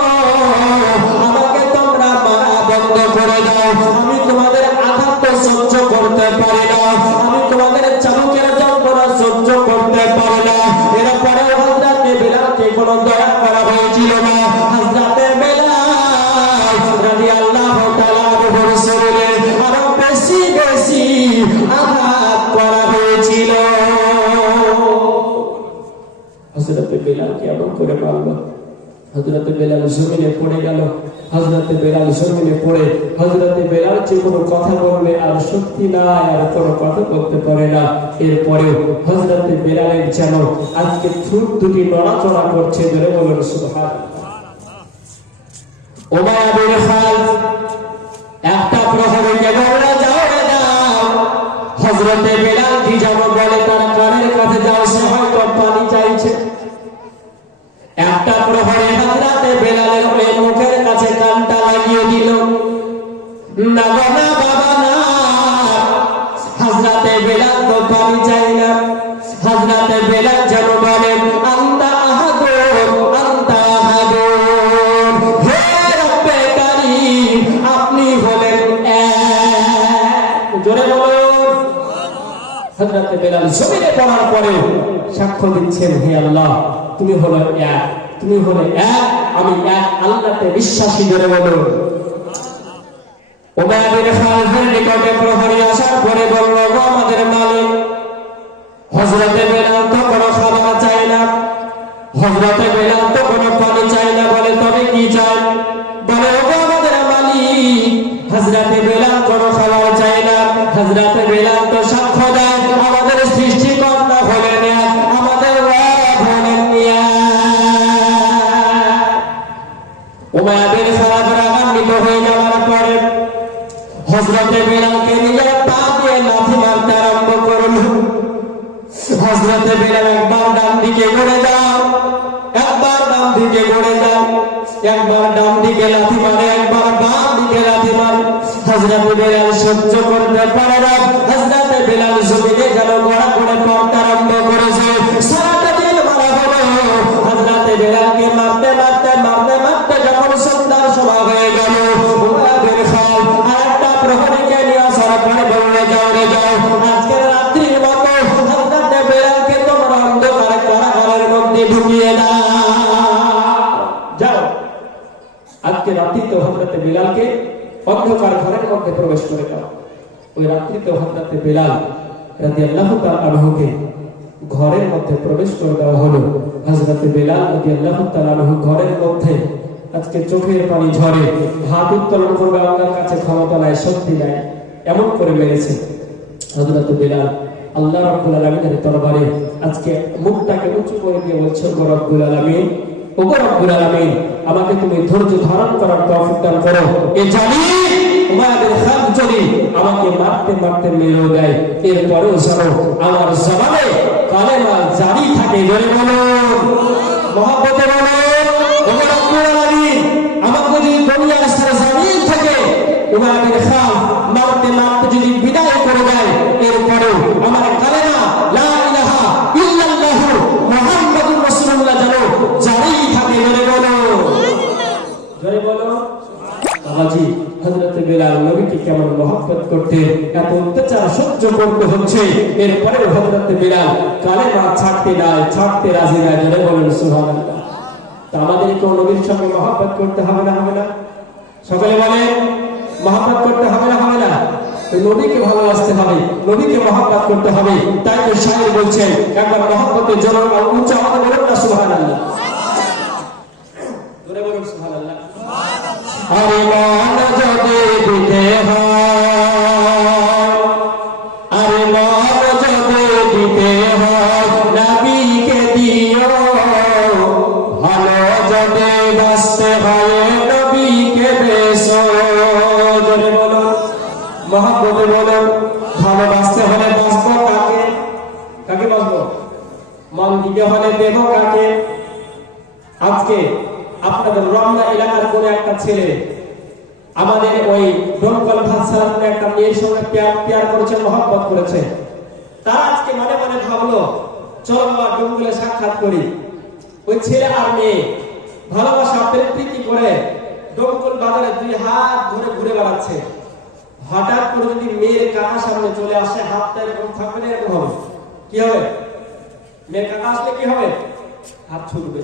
আমাকে তোমরা মারা বন্ধ করে দাও। আমি তোমাদের আঘাত তো সহ্য করতে পারি না, আমি তোমাদের চাবুকের যন্ত্রণা সহ্য করতে পারি না। এরপরে হযরতে বেলালকে কোনো দয়া করা হয়েছিল না। হযরতে বেলাল রাদিয়াল্লাহু তাআলা আনহুর শরীরে আরো বেশি বেশি আঘাত করা হয়েছিল। হযরতে বেলালকে এমন করে মারলো, হযরতে বেলাল জমিনে পড়ে গেল। হযরতে বেলাল জমিনে পড়ে হযরতে বেলাল যে কোনো কথা বললে আর শক্তি নাই, আর কোনো কথা বলতে পারে না। এরপরেও হযরতে বেলালের যেন আজকে ঠোঁট দুটি নড়াচড়া করছে। ধরে বলুন সুবহানাল্লাহ। উমাইয়া বিন খালদ একটা প্রহরীকে বলল, যাও রে যাও, হযরতে বেলাল কি যাব বলে তার কানের কাছে যাও, সে হয়তো পানি চাইছে। একটা প্রহরী হযরতে বেলালের ওই মুখের কাছে কানটা লাগিয়ে দিল। না বাবা, বাবা না, হযরতে বেলাল তো পানি চাই না। হযরতে বেলাল যেন বলেন, আনতা আহাদুন, আনতা আহাদুন, হে রব্বে কারীম, আপনি হলেন এক। জোরে বলুন। হযরতে বেলাল জমিনে পড়ার পরে সাক্ষ্য দিচ্ছেন, হে আল্লাহ, তুমি হলো এক, তুমি হলে এক, আমি এক, আল্লাহতে বিশ্বাসী। ধরে বলুন। উমাইয়া বিন খালদের নিকটে প্রহরী আসার পরে বলল, গো আমাদের মালিক, হযরতে বেলাল তো কোনো খাবার চাই না, হযরতে বেলাল তো কোনো পানি চাই না, বলে তবে কি চাই? বলে, গো আমাদের মালিক, হযরতে বেলাল কোনো খাবার চাই না, হযরতে বেলাল তো সাক্ষ্য দেয় আমাদের সৃষ্টিকর্তা হলেন এক, আমাদের রব হলেন এক। উমাইয়া বিন খালদ রাগান্বিত হয়ে যাওয়ার পরে হযরতে বেলালকে নিজের পা দিয়ে লাথি মারতে আরম্ভ করল। হযরতে বেলাল একবার ডান দিকে ঘুরে যাও, একবার ডান দিকে ঘুরে যাও, একবার ডান দিকে লাথি মারে, একবার বাম দিকে লাথি মারে। হযরতে বেলাল সহ্য করতে পারে না। হযরতে বেলাল জমিনে যেন গড়া করে পড়তে আরম্ভ করেছে। সারাটা দিন মারা হলো। হযরতে বেলালকে মারতে মারতে মারতে মারতে যখন সন্ধ্যার সময় হয়ে গেল, উমাইয়া বিন খালদ আরেকটা প্রহরীকে নিয়ে আসার পরে বলল, যাও রে যাও, আজকের রাত্রির মতো হযরতে বেলালকে তোমরা অন্ধকার কারাগারের মধ্যে ঢুকিয়ে দাও। যাও, আজকে রাত্রিতে হযরতে বেলালকে অন্ধকার ঘরের মধ্যে প্রবেশ করে দাও। ওই রাত্রিতে হযরতে বেলাল রাদিয়াল্লাহু তাআলা আনহুকে ঘরের মধ্যে প্রবেশ করে দেওয়া হলো। হযরতে বেলাল রাদিয়াল্লাহু তাআলা আনহু ঘরের মধ্যে আজকে চোখের পানি ঝরে, হাত উত্তোলন করবে আল্লাহর কাছে ক্ষমতা নাই, শক্তি নাই, এমন করে মেরেছে। হযরতে বেলাল আল্লাহ রাব্বুল আলামিনের দরবারে আজকে মুখটাকে উঁচু করে দিয়ে বলছে, ও রব্বুল আলামিন, ও রব্বুল আলামিন, আমাকে তুমি ধৈর্য ধারণ করার তৌফিক দান করো। এ জানি উমাইয়া বিন খালদ যদি আমাকে মারতে মারতে মেরেও দেয়, এরপরেও যেন আমার জবানে কালেমা জারি থাকে। জোরে বলুন, মহব্বতে বলুন, ও রব্বুল আলামিন, আমাকে যদি দুনিয়ার সরজমিন থেকে উমাইয়া বিন খালদ মারতে মারতে যদি বিদায় করে দেয়, এরপরেও আমার কালেমা লা ইলাহা ইল্লাল্লাহু মুহাম্মাদুর রাসূলুল্লাহ যেন জারি থাকে। জোরে বলুন, জোরে বলুন। বাবাজি, হযরতে বেলাল নবীকে কেমন মহব্বত করতেন, এত অত্যাচার সহ্য করতে হচ্ছে, এরপরে হযরতে বেলাল কালেমা ছাড়তে দেয়, ছাড়তে রাজি নয়। জোরে বলুন সুবহানাল্লাহ। তা আমাদেরকে নবীর সঙ্গে মহব্বত করতে হবে না, হবে না? সকলে বলেন, মহব্বত করতে হবে না, হবে না? নবীকে ভালোবাসতে হবে, নবীকে মহব্বত করতে হবে। তাই তো শায়ের বলছেন, একবার মহব্বতের জন্য উচ্চ আওয়াজে বলুন না সুবহানাল্লাহ। জোরে বলুন সুবহানাল্লাহ। আরে মন যদি দিতে হয় হয় নবীকে দিও, ভালো যদি বাঁচতে হয় নবীকে বেশো। জোরে বলো, মহব্বতে বলো, ভালোবাসতে হলে বাঁচবো কাকে? কাকে বাঁচবো? মন দিতে হলে দেব কাকে? আজকে আপনাদের রমনা এলাকার কোন একটা ছেলে আমাদের ওই ডোমকল ভাষার একটা মেয়ের সঙ্গে প্যার করেছে, মহব্বত করেছে। তারা আজকে মনে মনে ভাবলো চলো বাবা ডোমকলে সাক্ষাৎ করি। ওই ছেলে আর মেয়ে ভালোবাসা প্রীতি করে ডোমকল বাজারে দুই হাত ধরে ঘুরে বেড়াচ্ছে। হঠাৎ করে যদি মেয়ের কাকা সামনে চলে আসে, হাতটা এরকম থাকবে না, এরকম হবে, কি হবে? মেয়ের কাকা আসলে কি হবে? হাত ছুটবে।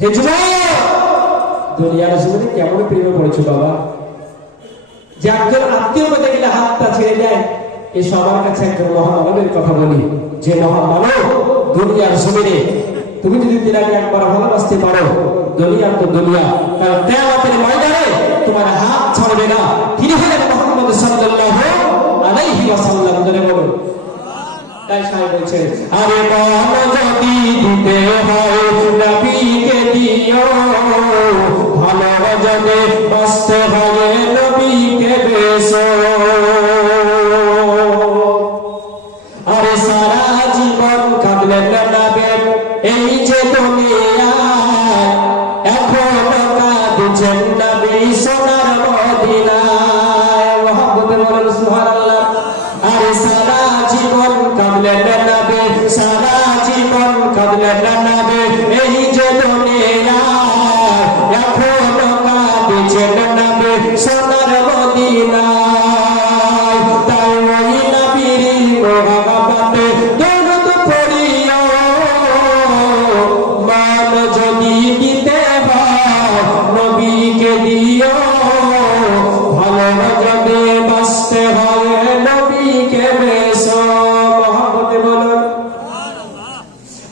হে যুবক, দুনিয়ার জীবনে কেমন প্রেমে পড়েছো বাবা, যে একজন আত্মীয়কে দেখলে হাতটা ছেড়ে দেয়। এই সবার কাছে একজন মহামানবের কথা বলি, যে মহামানব দুনিয়ার জমিনে তুমি যদি তিনাকে একবার ভালোবাসতে পারো, দুনিয়া তো দুনিয়া, কারণ কিয়ামতের ময়দানে তোমার হাত ছাড়বে না। তিনি হলেন মুহাম্মদ সাল্লাল্লাহু আলাইহি ওয়াসাল্লাম। ধরে বলুন। তাই সাহেব বলছেন, আরে মন যদি দিতে হয় নবীকে দিও, ভালো যদি বাঁচতে হয় নবীকে বেশো। আরে সারা জীবন কাঁদলেন নবী এই যে দুনিয়ায়, এখনো কাঁদছেন নবী সোনার মদিনায়। মহব্বতে বলেন সুবহানাল্লাহ। আরে সারা জীবন কাঁদলেন নবী, সারা জীবন কাঁদলেন নবী এই যে দুনিয়ায়, এখনো কাঁদছেন নবী সোনার মদিনায়। তাই ওই নবীর মহব্বতে দরুদ পড়িও, মান যদি দিতে হয় নবীকে দিও, ভালো যদি বাঁচতে হয় নবীকে বেশো। মহব্বতে বলুন।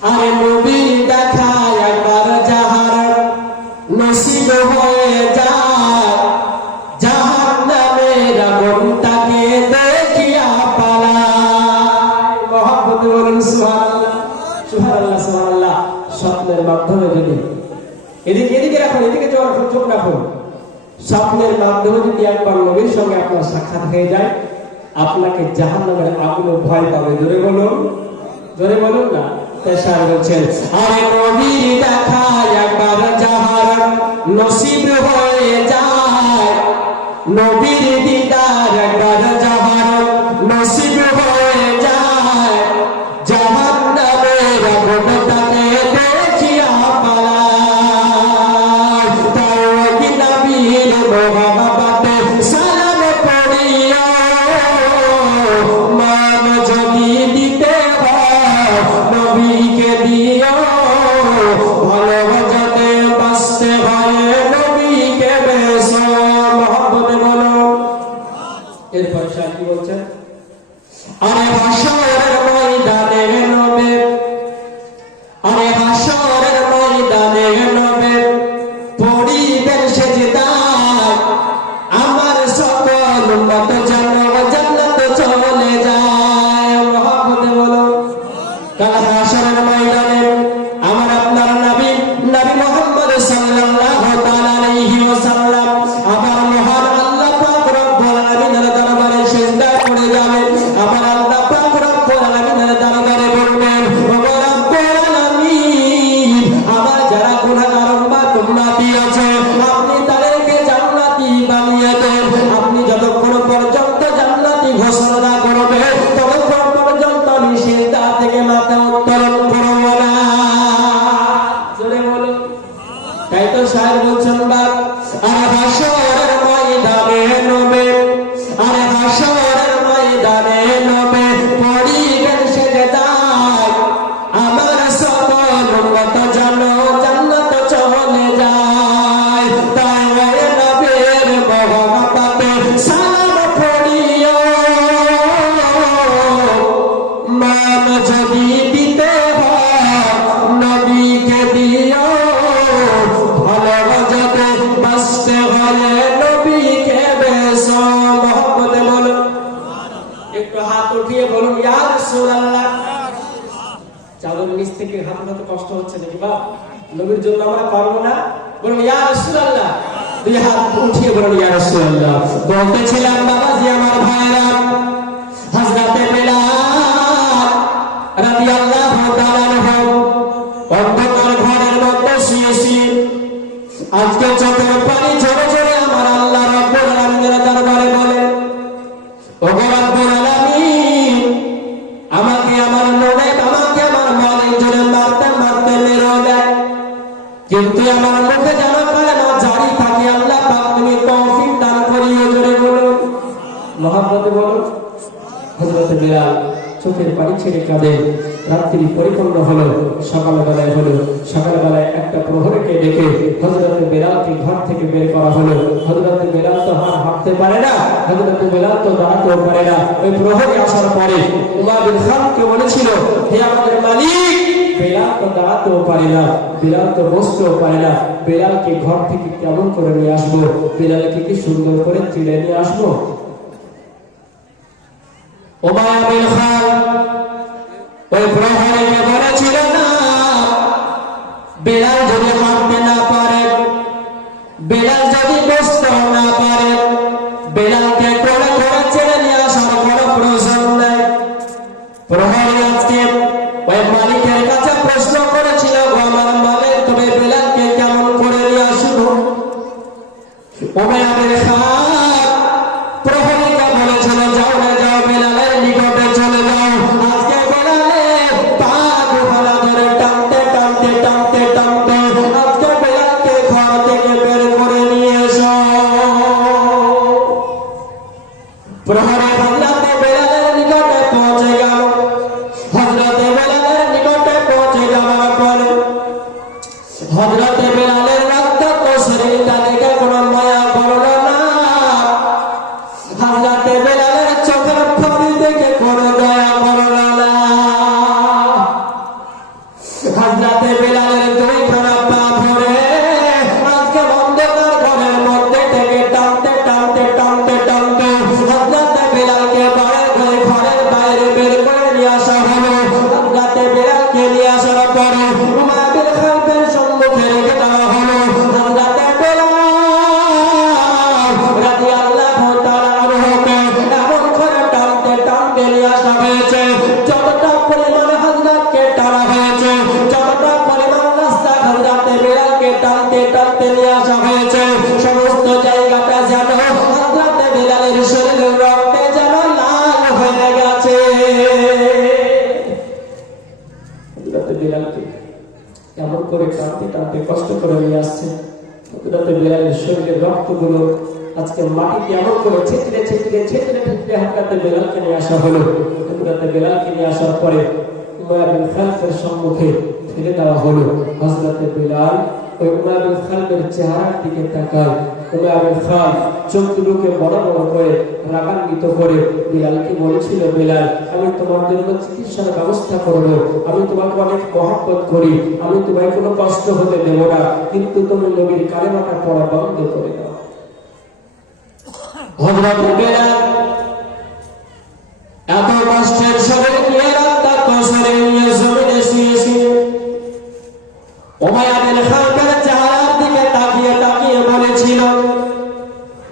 আরে নবীর দেখা একবার যাহার নসিব হয়ে যায়, জাহান্নামের আগুন তাকে দেখিয়া পালায়। মহব্বতে বলুন সুবহানাল্লাহ, সুবহানাল্লাহ, সুবহানাল্লাহ। স্বপ্নের মাধ্যমে যদি এদিকে রাখুন, এদিকে চোখ রাখুন, স্বপ্নের মাধ্যমে যদি একবার নবীর সঙ্গে আপনার সাক্ষাৎ হয়ে যায়, আপনাকে জাহান্নামের আগুনে ভয় পাবে। জোরে বলুন, জোরে বলুন না। তাই সাহেব বলছেন, আরে নবীর দেখা একবার যাহার নসিব হয়ে যায়, নবীর দিদার একবার যাহার নসিব হয়ে যায়, জাহান্নামের আগুন তাকে দেখিয়া পালায়। তাই ওই নবীর মহব্বতে সালাম পড়িও, মান যদি দিতে হয় নবীকে দিও, ভালো যাতে বাঁচতে হয় নবীকে বেশো। মহব্বতে বলো। এরপর সাহেব কি বলছেন? আরে হাসরের ময়দানে নবী, আরে হাসরের ময়দানে নবী পড়িবেন সেজদায়, আমার সকল উম্মত যেন জান্নাত চলে যায়। মহব্বতে বলো। কাল হাসরের ময়দানে আমার আপনার নবী মুহাম্মদ সাল্লাল্লাহু তাআলা আলাইহি ওয়াসাল্লাম আমার মহান আল্লাহ পাক রব্বুল আলামিনের দরবারে সিজদা করে যাবেন। আমার আল্লাহ পাক রব্বুল আলামিনের দরবারে বলবেন, ও রব্বুল আলামিন, আমার যারা গুনাহগার উম্মত উম্মতি আছে আপনি তাদেরকে জান্নাতি বানিয়ে দেন। আপনি যতক্ষণ পর্যন্ত জান্নাতি ঘোষণা করবেন ততক্ষণ পর্যন্ত আমি সিজদা থেকে মাথা উত্তোলন করব না। জোরে বলুন। তাই তো সাহেব বলছেন, আরে হাসরের ময়দানে নবী, আরে হাসরের ময়দানে নবী পড়িবেন সেজদায়, আমার সকল উম্মত যেন জান্নাত চলে যায়। তাই ওই নবীর মহব্বতে সালাম পড়িও, মান যদি দিতে হয় নবীকে দিও, ভালো যাতে চাদর নিচ থেকে হাত হাতে কষ্ট হচ্ছে নাকি বা নবীর জন্য আমরা পারবো না? বলুন ইয়া রাসূলুল্লাহ, দুই হাত উঠিয়ে বলুন ইয়া রাসূলুল্লাহ। বলতেছিলাম বাবাজি আমার ভাইরা, হযরতে বিলাল রাদিয়াল্লাহু তাআলা আনহু অন্ধকার ঘরের মধ্যে শুয়ে আজকে চোখের পানি ঝরে ঝরে আমার আল্লাহ রাব্বুল আলামিনের দরবারে বলে, ওগো রাব্বুল আলামিন, আমাকে আমার নবী, আমাকে আমার মালিক জোরে মারতে মারতে মেরে দেয়, কিন্তু আমার মুখে যেন কালেমা জারি থাকে। আল্লাহ পাক তুমি তৌফিক দান করিও। জোরে বলুন, মহাব্বতে বলুন। হযরতে বিলাল চোখের পানি ছেড়ে কাঁদে। রাত্রি পরিপূর্ণ হলো, সকালবেলায় হলো। সকালবেলায় একটা প্রহরীকে ডেকে হযরতে বিলালকে ঘর থেকে বের করা হলো। হযরতে বিলাল তো হাঁটতে পারে না, হযরতে বিলাল তো দাঁড়াতেও পারে না। ওই প্রহরী আসার পরে উমর বিন খাত্তাবকে বলেছিল, হে আমাদের মালিক, বিলাল তো দাঁড়াতেও পারে না, বিলাল তো বসতেও পারে না, বিলালকে ঘর থেকে কেমন করে নিয়ে আসবো? বিলালকে কি সুন্দর করে চিড়ে নিয়ে আসবো? উমর বিন খাত্তাব ওই প্রহরীকে বলেছিল, না, বিলাল যদি হাঁটতে না পারে, বিলাল যদি বসতে না পারে, বিলালকে কোলে করে ছেড়ে নিয়ে আসার কোনো প্রয়োজন নেই। প্রহরী আজকে ওই মালিকের কাছে প্রশ্ন করেছিল, গো আমার মালিক, তুমি বিলালকে কেমন করে নিয়ে আসবো? উমর বিন খাত্তাব প্রহরীকে বলেছিল, যাও না, যাও, বিলালের নিকটে চলে যাও। আজকে বিলালের পা দুখানা ধরে টানতে টানতে টানতে টানতে আজকে বিলালকে ঘর থেকে বের করে নিয়ে এসো। প্রহরী হযরতে বিলালের নিকটে পৌঁছে গেল। হযরতে বিলালের নিকটে পৌঁছে যাওয়ার পরে হযরতে বিলালের রক্তাক্ত শরীরটা দেখে কোনো মায়া করলো না। হযরতে বিলালের চোখের পানি দেখে কোনো দয়া করলো না। হযরতে বিলালের দুইখানা পা ধরে আজকে অন্ধকার ঘরের মধ্যে থেকে টানতে টানতে টানতে টানতে হযরতে বিলালকে ঘরের বাইরে বের করে নিয়ে আসা হলো। হযরতে বিলালকে নিয়ে আসার পরে উমর বিন খাত্তাবের সম্মুখে রেখে দেওয়া হলো। হযরতে বিলাল রাদিয়াল্লাহু তাআলা আনহুকে এমন করে টানতে টানতে নিয়ে আসা হয়েছে, যতটা পরিমাণে হযরতকে টানা হয়েছে, যতটা পরিমাণ রাস্তা হযরতে বিলালকে টানতে টানতে নিয়ে আসা হয়েছে, সমস্ত জায়গাটা যেন হযরতে বিলালের শরীরের রক্তে যেন লাল হয়ে গেছে। হযরতে বিলালকে এমন করে টানতে টানতে কষ্ট করে নিয়ে আসছে। হযরতে বিলালের শরীরের রক্তগুলো আজকে মাটিতে এমন করে ছেঁচড়ে ছেঁচড়ে ছেঁচড়ে ছেঁচড়ে হযরতে বিলালকে নিয়ে আসা হলো। হযরতে বিলালকে নিয়ে আসার পরে উমর বিন খাত্তাবের সম্মুখে ফেলে দেওয়া হলো। হযরতে বিলাল ওই উমর বিন খাত্তাবের চেহারার দিকে তাকায়। উমর বিন খাত্তাব চোখ দুটোকে বড় বড় করে রাগান্বিত করে বিলালকে বলেছিল, বিলাল, আমি তোমার জন্য চিকিৎসার ব্যবস্থা করব, আমি তোমাকে অনেক মহব্বত করি, আমি তোমায় কোনো কষ্ট হতে দেব না, কিন্তু তুমি নবীর কালেমাটা পড়া বন্ধ করে দাও। হযরতে বিলাল এত কষ্টের শরীর নিয়ে রক্তাক্ত শরীর নিয়ে জমিনে শুয়ে উমর বিন খাত্তাবের চেহারার দিকে তাকিয়ে তাকিয়ে বলেছিল,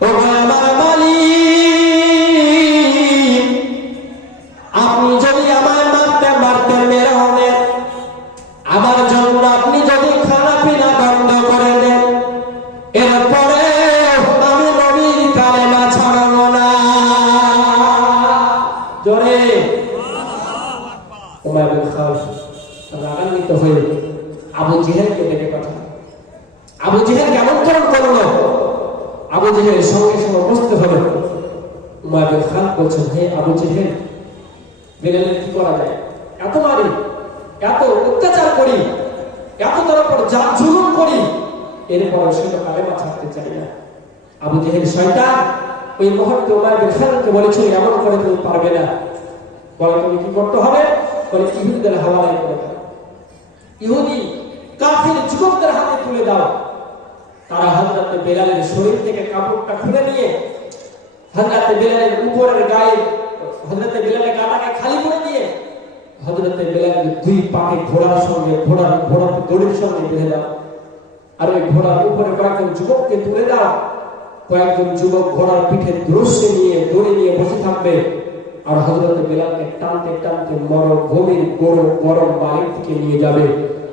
ওগো আমার মালিক, আপনি যদি আমায় মারতে মারতে মেরে দেন, আমার জন্য আপনি যদি খানা পিনা বন্ধ করে দেন, এরপরে আমি নবীর কালেমা ছাড়বো না। জোরে উমর বিন খাত্তাব রাগান্বিত হয়ে আবু জেহেলকে ডেকে পাঠান। আবু জেহেল কেমন করলো? আবু জেহেল সঙ্গে সঙ্গে উপস্থিত হলো। উমর বিন খাত্তাব বলছেন, হে আবু জেহেল, বিলালের কি করা যায়? এত মারি, এত অত্যাচার করি, এত তার উপর জুলুম করি, এরপর সে তো কালেমা ছাড়তে চাই না। আবু জেহেল শয়তান ওই মুহূর্তে উমর বিন খাত্তাবকে বলেছিল, এমন করে তুমি পারবে না। বলে, তুমি কি করতে হবে? বলে, ইহুদিদের হাওয়ালায় করে দাও, ইহুদি কাফির যুবকদের হাতে তুলে দাও। তারা হযরতে বিলালের শরীর থেকে কাপড়টা খুলে নিয়ে হযরতে বিলালের উপরের গায়ে হযরতে বিলালের গাটাকে খালি করে দিয়ে হযরতে বেলাল দুই পাকে ঘোড়ার সঙ্গে ঘোড়ার দড়ির সঙ্গে বেঁধে দাও, আর ওই ঘোড়ার উপরে কয়েকজন যুবককে তুলে দাও। কয়েকজন যুবক ঘোড়ার পিঠে রশ্মি নিয়ে দড়ি নিয়ে বসে থাকবে, আর হযরতে বেলালকে টানতে টানতে মরুভূমির গরম বালির দিকে নিয়ে যাবে।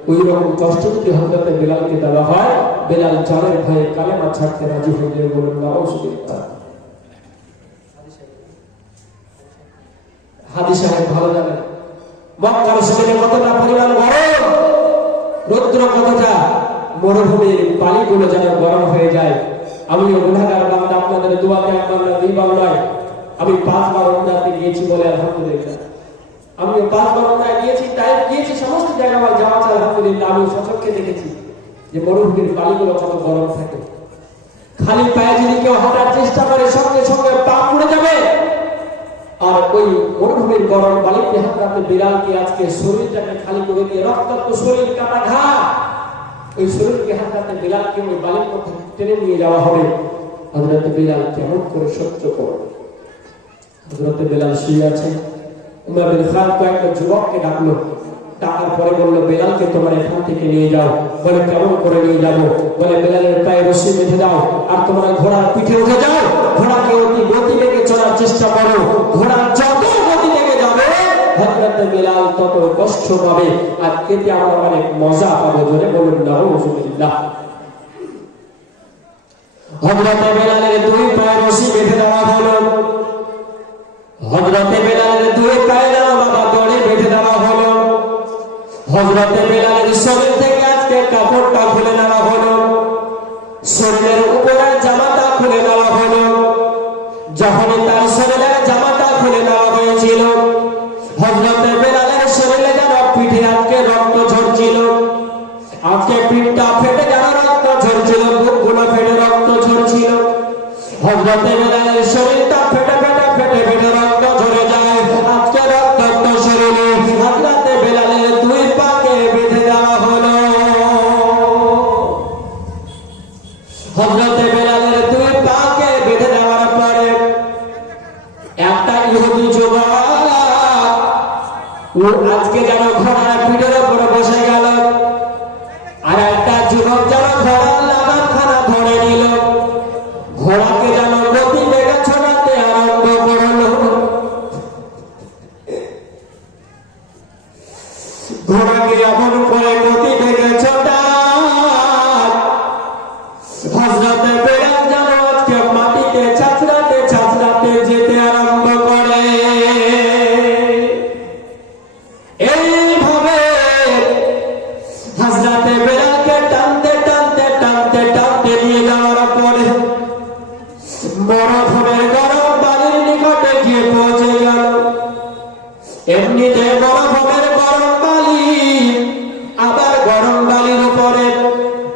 ওই রকম কষ্ট যদি হযরতে বেলালকে দেওয়া হয়, বেলাল জানের ভয়ে কালেমা ছাড়তে রাজি হয়ে যাবে। বলুন নাউযুবিল্লাহ। হাদিস সাহেব ভালো জানেন মক্কার শরীরে কতটা পরিমাণ গরম, রৌদ্র কতটা, মরুভূমির বালিগুলো যেন গরম হয়ে যায়। আমিও গুনাহগার বান্দা, আপনাদের দোয়াতে আপনারা দুইবার নয়, আমি 5 বার উমরাতে গিয়েছি বলে আলহামদুলিল্লাহ। আমিও 5 বার উমরা গিয়েছি, তাইফ গিয়েছি, সমস্ত জায়গায় আমার যাওয়া আছে আলহামদুলিল্লাহ। আমি সচক্ষে দেখেছি যে মরুভূমির বালিগুলো কত গরম থাকে। খালি পায়ে যদি কেউ হাঁটার চেষ্টা করে সঙ্গে সঙ্গে পা পুড়ে যাবে। আর ওই মরুভূমির গরম বালিতে হাঁটাতে বেলালকে আজকে শরীরটাকে খালি করে দিয়ে রক্তাক্ত শরীর, কাটা ঘা, ওই শরীরকে হাঁটাতে বেলালকে ওই বালির মধ্যে টেনে নিয়ে যাওয়া হবে। হযরতে বেলাল কেমন করে সহ্য করবে? হযরতে বেলাল শুয়ে আছে। উমর বিন খাত্তাব কয়েকটা যুবককে ডাকলো, ডাকার পরে বললো, বেলালকে তোমার এখান থেকে নিয়ে যাও। বলে কেমন করে নিয়ে যাবো? বলে বেলালের পায়ে রশি বেঁধে দাও, আর তোমরা ঘোড়ার পিঠে উঠে যাও, ঘোড়াকে অতি গতি বেগে চলার চেষ্টা করো। ঘোড়া যত গতি বেগে যাবে হযরতে বেলাল তত কষ্ট পাবে, আর এতে আমরা অনেক মজা পাবো। জোরে বলুন নাউযুবিল্লাহ। হযরতে বেলালের দুই পায়ে রশি বেঁধে দেওয়া হলো। হযরতে বেলালের দুই পায়ে বাবা দড়ি বেঁধে দেওয়া হলো। হযরতে বেলালের শরীর থেকে আজকে কাপড়টা খুলে নেওয়া হলো, শরীরের উপরের জামাটা খুলে নেওয়া হলো। যখন তার শরীরের জামাটা খুলে নেওয়া হয়েছিল, হযরতে বেলালের শরীরে যেন পিঠে আজকে রক্ত ঝরছিল। আজকে পিঠটা ফেটে যেন রক্ত ঝরছিল, বুকগুলো ফেটে রক্ত ঝরছিল। হযরতে বেলালের শরীরটা ফেটে ফেটে ফেটে ফেটে রক্ত ঝরে যায়। আজকে রক্তাক্ত শরীরে হযরতে বেলালের দুই পাকে বেঁধে দেওয়া হলো। হযরতে বেলালের দুই পাকে বেঁধে দেওয়ার পরে একটা ইহুদি যুবক আজকে যেন ঘোড়ার পিঠের উপরে বসে গেল, আর একটা যুবক যেন ঘোড়ার লাগামখানা ধরে নিল, ঘোড়াকে যেন গতি বেগে ছড়াতে আরম্ভ করলো। ঘোড়াকে এমন করে গতি বেগে ছোটায়, হযরতে বেলাল যেন আজকে মাটিতে ছাঁচড়াতে ছাঁচড়াতে যেতে আরম্ভ করে। এইভাবে হযরতে বেলালকে টানতে টানতে টানতে টানতে নিয়ে যাওয়ার পরে মরুভূমির গরম বালির নিকটে গিয়ে পৌঁছে গেল। এমনিতে মরুভূমির গরম বালি, আবার গরম বালির উপরে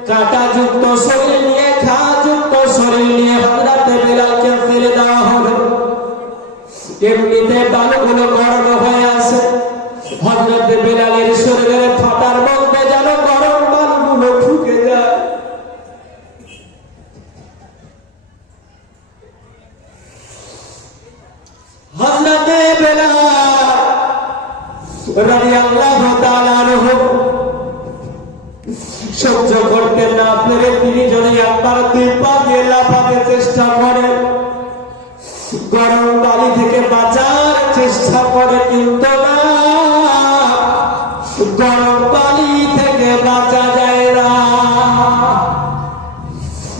কাঁটাযুক্ত শরীর নিয়ে, ঘাযুক্ত শরীর নিয়ে হযরতে বেলালকে ফেলে দেওয়া হলো। এমনিতে বালুগুলো গরম হয়ে আসে, হযরতে বেলালের শরীরের ফাটার মধ্যে যেন গরম বালুগুলো ঢুকে যায়। হযরতে বেলাল রাদিয়াল্লাহু তাআলা আনহু সহ্য করতে না পেরে তিনি যদি একবার দুই পা দিয়ে লাফাতে চেষ্টা করেন, গরম বালি থেকে বাঁচার চেষ্টা করে, কিন্তু না, গরম বালি থেকে বাঁচা যায় না।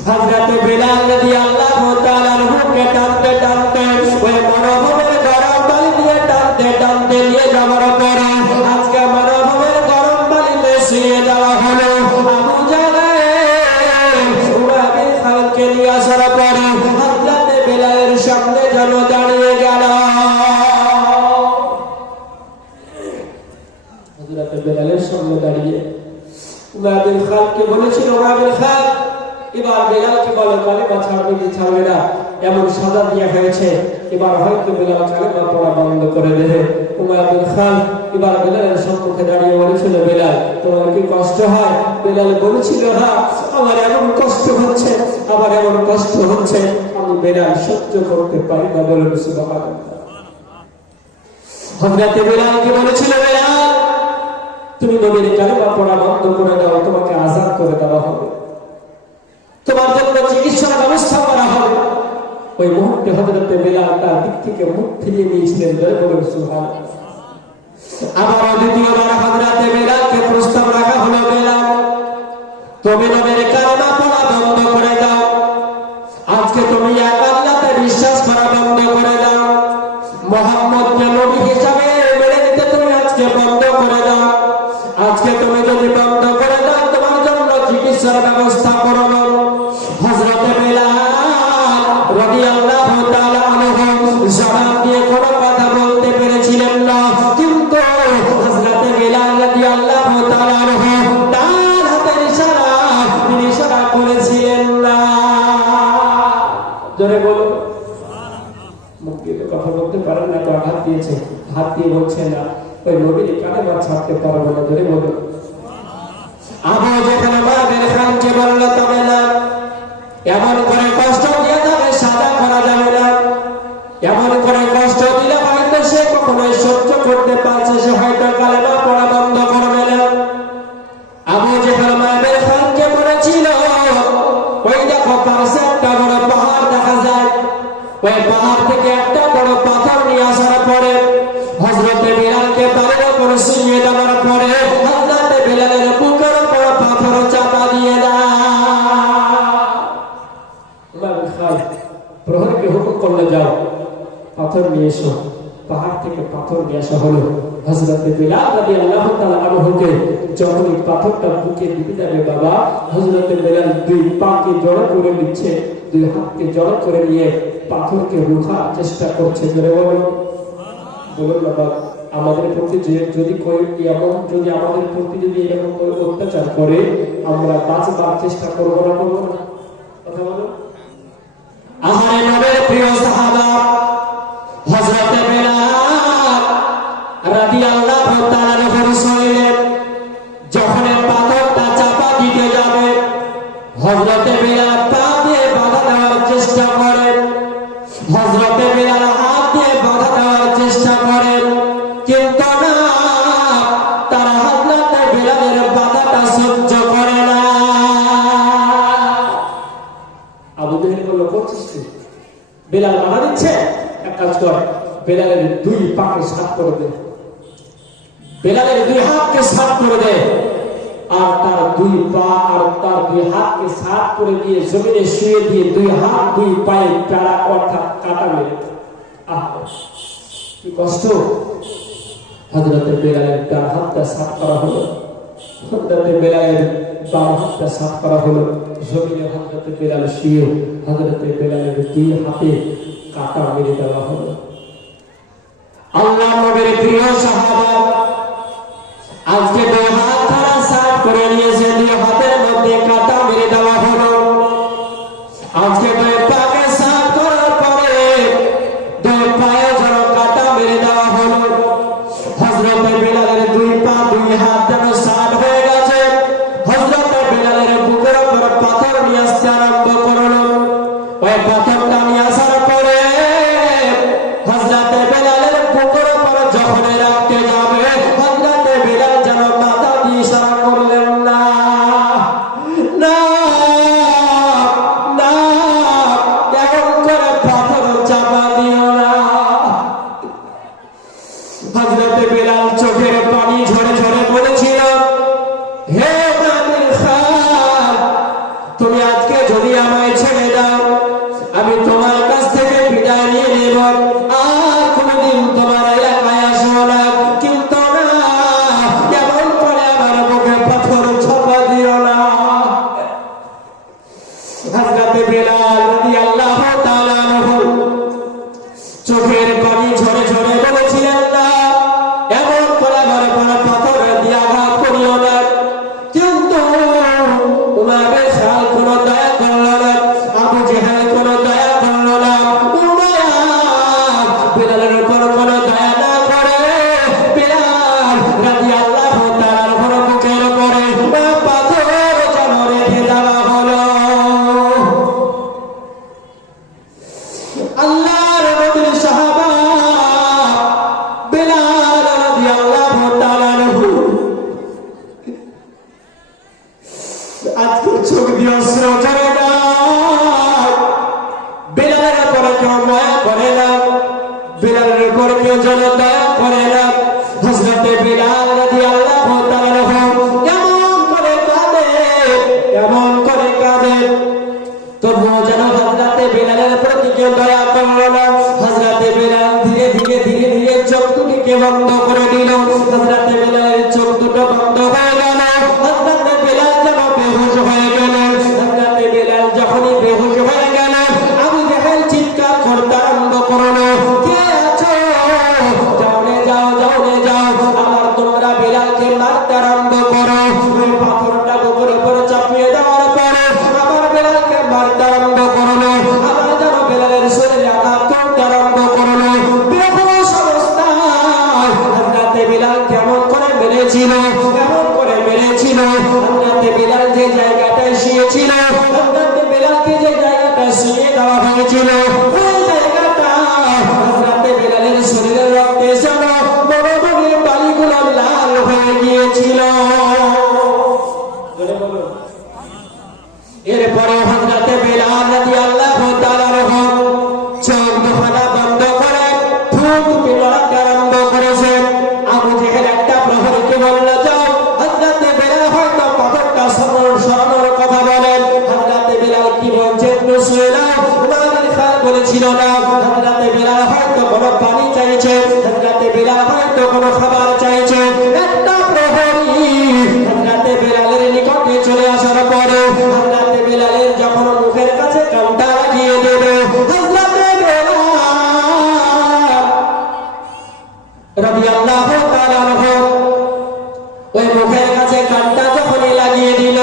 হযরতে বেলাল রাদিয়াল্লাহু তাআলা আনহুকে টানতে টানতে ওই মরুভূমির গরম বালি দিয়ে টানতে টানতে নিয়ে যাওয়ার পরে আজকে মরুভূমির গরম বালিতে শুয়ে দেওয়া হলো। আবু জাহেল উমর বিন খাত্তাবকে নিয়ে আসার পরে হযরতে বেলালের সামনে যেন দাঁড়িয়ে গেল। হযরতে বেলালের সামনে দাঁড়িয়ে উমর বিন খাত্তাবকে বলেছিল, উমর বিন খাত্তাব, এবার বেলালকে বলো কালেমা ছাড়বে কি ছাড়বে না, এমন সাজা দেওয়া হয়েছে, এবার হয়তো বেলাল কালেমা পড়া বন্ধ করে দেবে। উমর বিন খাত্তাব এবার বেলালের সম্মুখে দাঁড়িয়ে বলেছিল, বেলাল তোমার কি কষ্ট হয়? বেলাল বলেছিল, হ্যাঁ, আমার এমন কষ্ট হচ্ছে, আমার এমন কষ্ট হচ্ছে, আমি বেলাল সহ্য করতে পারি না। বলুন সুবহানাল্লাহ। হযরত বিলাল কি বলেছিল, বিলাল তুমি নবীর কালেমা পড়া বন্ধ করে দাও, তোমাকে আযাদ করে দেওয়া হবে, তোমার জন্য চিকিৎসার ব্যবস্থা করা হবে। ওই মুহূর্তে হযরত বিলাল তার দিক থেকে মুখ ফিরিয়ে নিয়েছিলেন। জয় বলুন সুবহানাল্লাহ। আবার দ্বিতীয়বার হযরত বিলালকে প্রস্তাব রাখা হলো, বিলাল তুমি নবীর কালেমা পড়া বন্ধ করে দাও, আজকে তুমি এক আল্লাহতে বিশ্বাস করা বন্ধ করে দাও, মুহাম্মদকে নবী হিসাবে মেনে নিতে তুমি আজকে বন্ধ করে দাও। আজকে তুমি যদি বন্ধ করে দাও, তোমার জন্য চিকিৎসার ব্যবস্থা করব। হযরত বিলাল রাদিয়াল্লাহু তাআলা আনহু জবান দিয়ে কোনো কথা বলতে পেরেছিলেন না, কিন্তু হযরত বিলাল রাদিয়াল্লাহু তাআলা আনহু তার হাতের ইশারা তিনি ইশারা করেছিলেন না। জোরে বলো মুখ দিয়ে তো কথা বলতে পারেন না, তো আঘাত দিয়েছে, হাত দিয়ে বলছে না, ওই নবীর কালেমা ছাড়তে পারবো না। জোরে বলো। আবু যেখানে মাদের খানকে বলল, তবে না, এমন করে কষ্ট দিয়ে তাকে সাজা করা যাবে না, এমন করে কষ্ট দিলে হয়তো সে কখনোই সহ্য করতে পারছে, সে হয়তো কালেমা পড়া বন্ধ করবে না। আবু যেখানে মাদের খানকে বলেছিল, ওই দেখো পাশে একটা বড় পাহাড় দেখা যায়, ওই পাহাড় থেকে একটা বড় পাথর নিয়ে আসার পরে হযরত বিলালকে তার উপর শুইয়ে দেওয়ার পরে হযরত বিলালের বুকের উপর পাথর চাপা দিয়ে দেয়। প্রহরীকে হুকুম করলে, যাও পাথর নিয়ে এসো। পাহাড় থেকে পাথর নিয়ে আসা হলো। হযরত বিলাল রাদিয়াল্লাহু তাআলা আনহুকে যখনই পাথরটা বুকে দিতে যাবে, বাবা হযরত বিলাল দুই পাকে জড়ো করে নিচ্ছে, দুই হাতকে জড়ো করে নিয়ে পাথরকে রোখার চেষ্টা করছে। জোরে বলুন বলুন বাবা। আমাদের প্রতি যদি আমাদের প্রতি যদি এরকম করে অত্যাচার করে, আমরা বাঁচবার চেষ্টা করবো না, করবো না? কথা বলুন। আহারে নবীর প্রিয় সাহাবা হযরত বিলাল রাদিয়াল্লাহু তাআলা আনহু শরীরে যখন পাথরটা চাপা দিতে যাবে, হযরত বিলাল পা দিয়ে বাধা দেওয়ার চেষ্টা করেন, হযরত বিলাল হাত দিয়ে বাধা দেওয়ার চেষ্টা করেন, কিন্তু না, তারা হযরত বিলালের বাধাটা সহ্য করে না। আবু জেহেল বলল, করছিস কি? বিলাল বাধা দিচ্ছে, এক কাজ কর, বিলালের দুই পাকে সাত করে দে, বিলালের দুই হাতকে সাত করে দে, আর তার দুই পা আর তার দুই হাতকে সাত করে দিয়ে জমিনে শুয়ে দিয়ে দুই হাত দুই পায়ে প্যারা অর্থাৎ কাটা মেরে। আহ কি কষ্ট! হযরত বিলালের ডান হাতটা সাত করা হলো, হযরত বিলালের বাম হাতটা সাত করা হলো, জমিনে হযরত বিলাল শুয়ে হযরত বিলালের দুই হাতে কাটা মেরে দেওয়া হলো। আল্লাহর নবীর প্রিয় সাহাবা আজকে দুই হাত তারা সাত করে নিয়েছে, দুই হাতের মধ্যে কাটা মেরে দেওয়া হলো। আজকে দুই পাকে সাত করার পরে দুই পায়ে যেন কাটা মেরে দেওয়া হলো। হযরত বিলালের দুই পা দুই হাত যেন সাত হয়ে গেছে। হযরত বিলালের বুকের উপর পাথর নিয়ে আসতে আরম্ভ করলো। ওই পাথরটা নিয়ে আসার পরে হযরত বিলালের বুকের উপর যখন রাখতে যাবে, হযরত বিলাল যেন মাথা দিয়ে ইশারা করলেন না। ওই পাথরটা গোবরের উপরে চাপিয়ে দেওয়ার পরে আমার বেলালকে মারতে আরম্ভ করলো। আমার যেন বেলালের শরীরে আঘাত করতে আরম্ভ করলো। বেহুশ অবস্থায় হযরতে বেলাল কেমন করে মেরেছিল, কেমন করে মেরেছিল। হযরতে বেলাল যে জায়গাটায় শুয়েছিল, হযরতে বেলালকে যে জায়গাটায় শুয়ে দেওয়া হয়েছিল, ওই জায়গাটা হযরতে বেলালের শরীরের রক্তে যেন মরুভূমির বালিগুলো লাল হয়ে গিয়েছিল। এরপরে হযরতে বেলাল রাদিয়াল্লাহু তাআলা আনহু চোখ দুখানা বন্ধ করে ফুঁক পেটাতে আরম্ভ করেছে। আবু জেহেল একটা প্রহরীকে বলল, যাও। হযরতে বেলাল হয়তো পাথরটা সরানোর কথা বলেন। হযরতে বেলাল কি বলছেন শুনে নাও। নবীর খাল বলেছিল না। হযরতে বেলাল হয়তো কোনো পানি চাইছে, হযরতে বেলাল হয়তো কোনো খাবার চাইছে। একটা প্রহরী হযরতে বেলালের নিকটে চলে আসার পরে হযরতে বেলালের যখন মুখের কাছে কানটা লাগিয়ে দেবে, হযরতে বেলাল রাদিয়াল্লাহু তাআলা আনহু ওই মুখের কাছে কানটা যখনই লাগিয়ে দিল,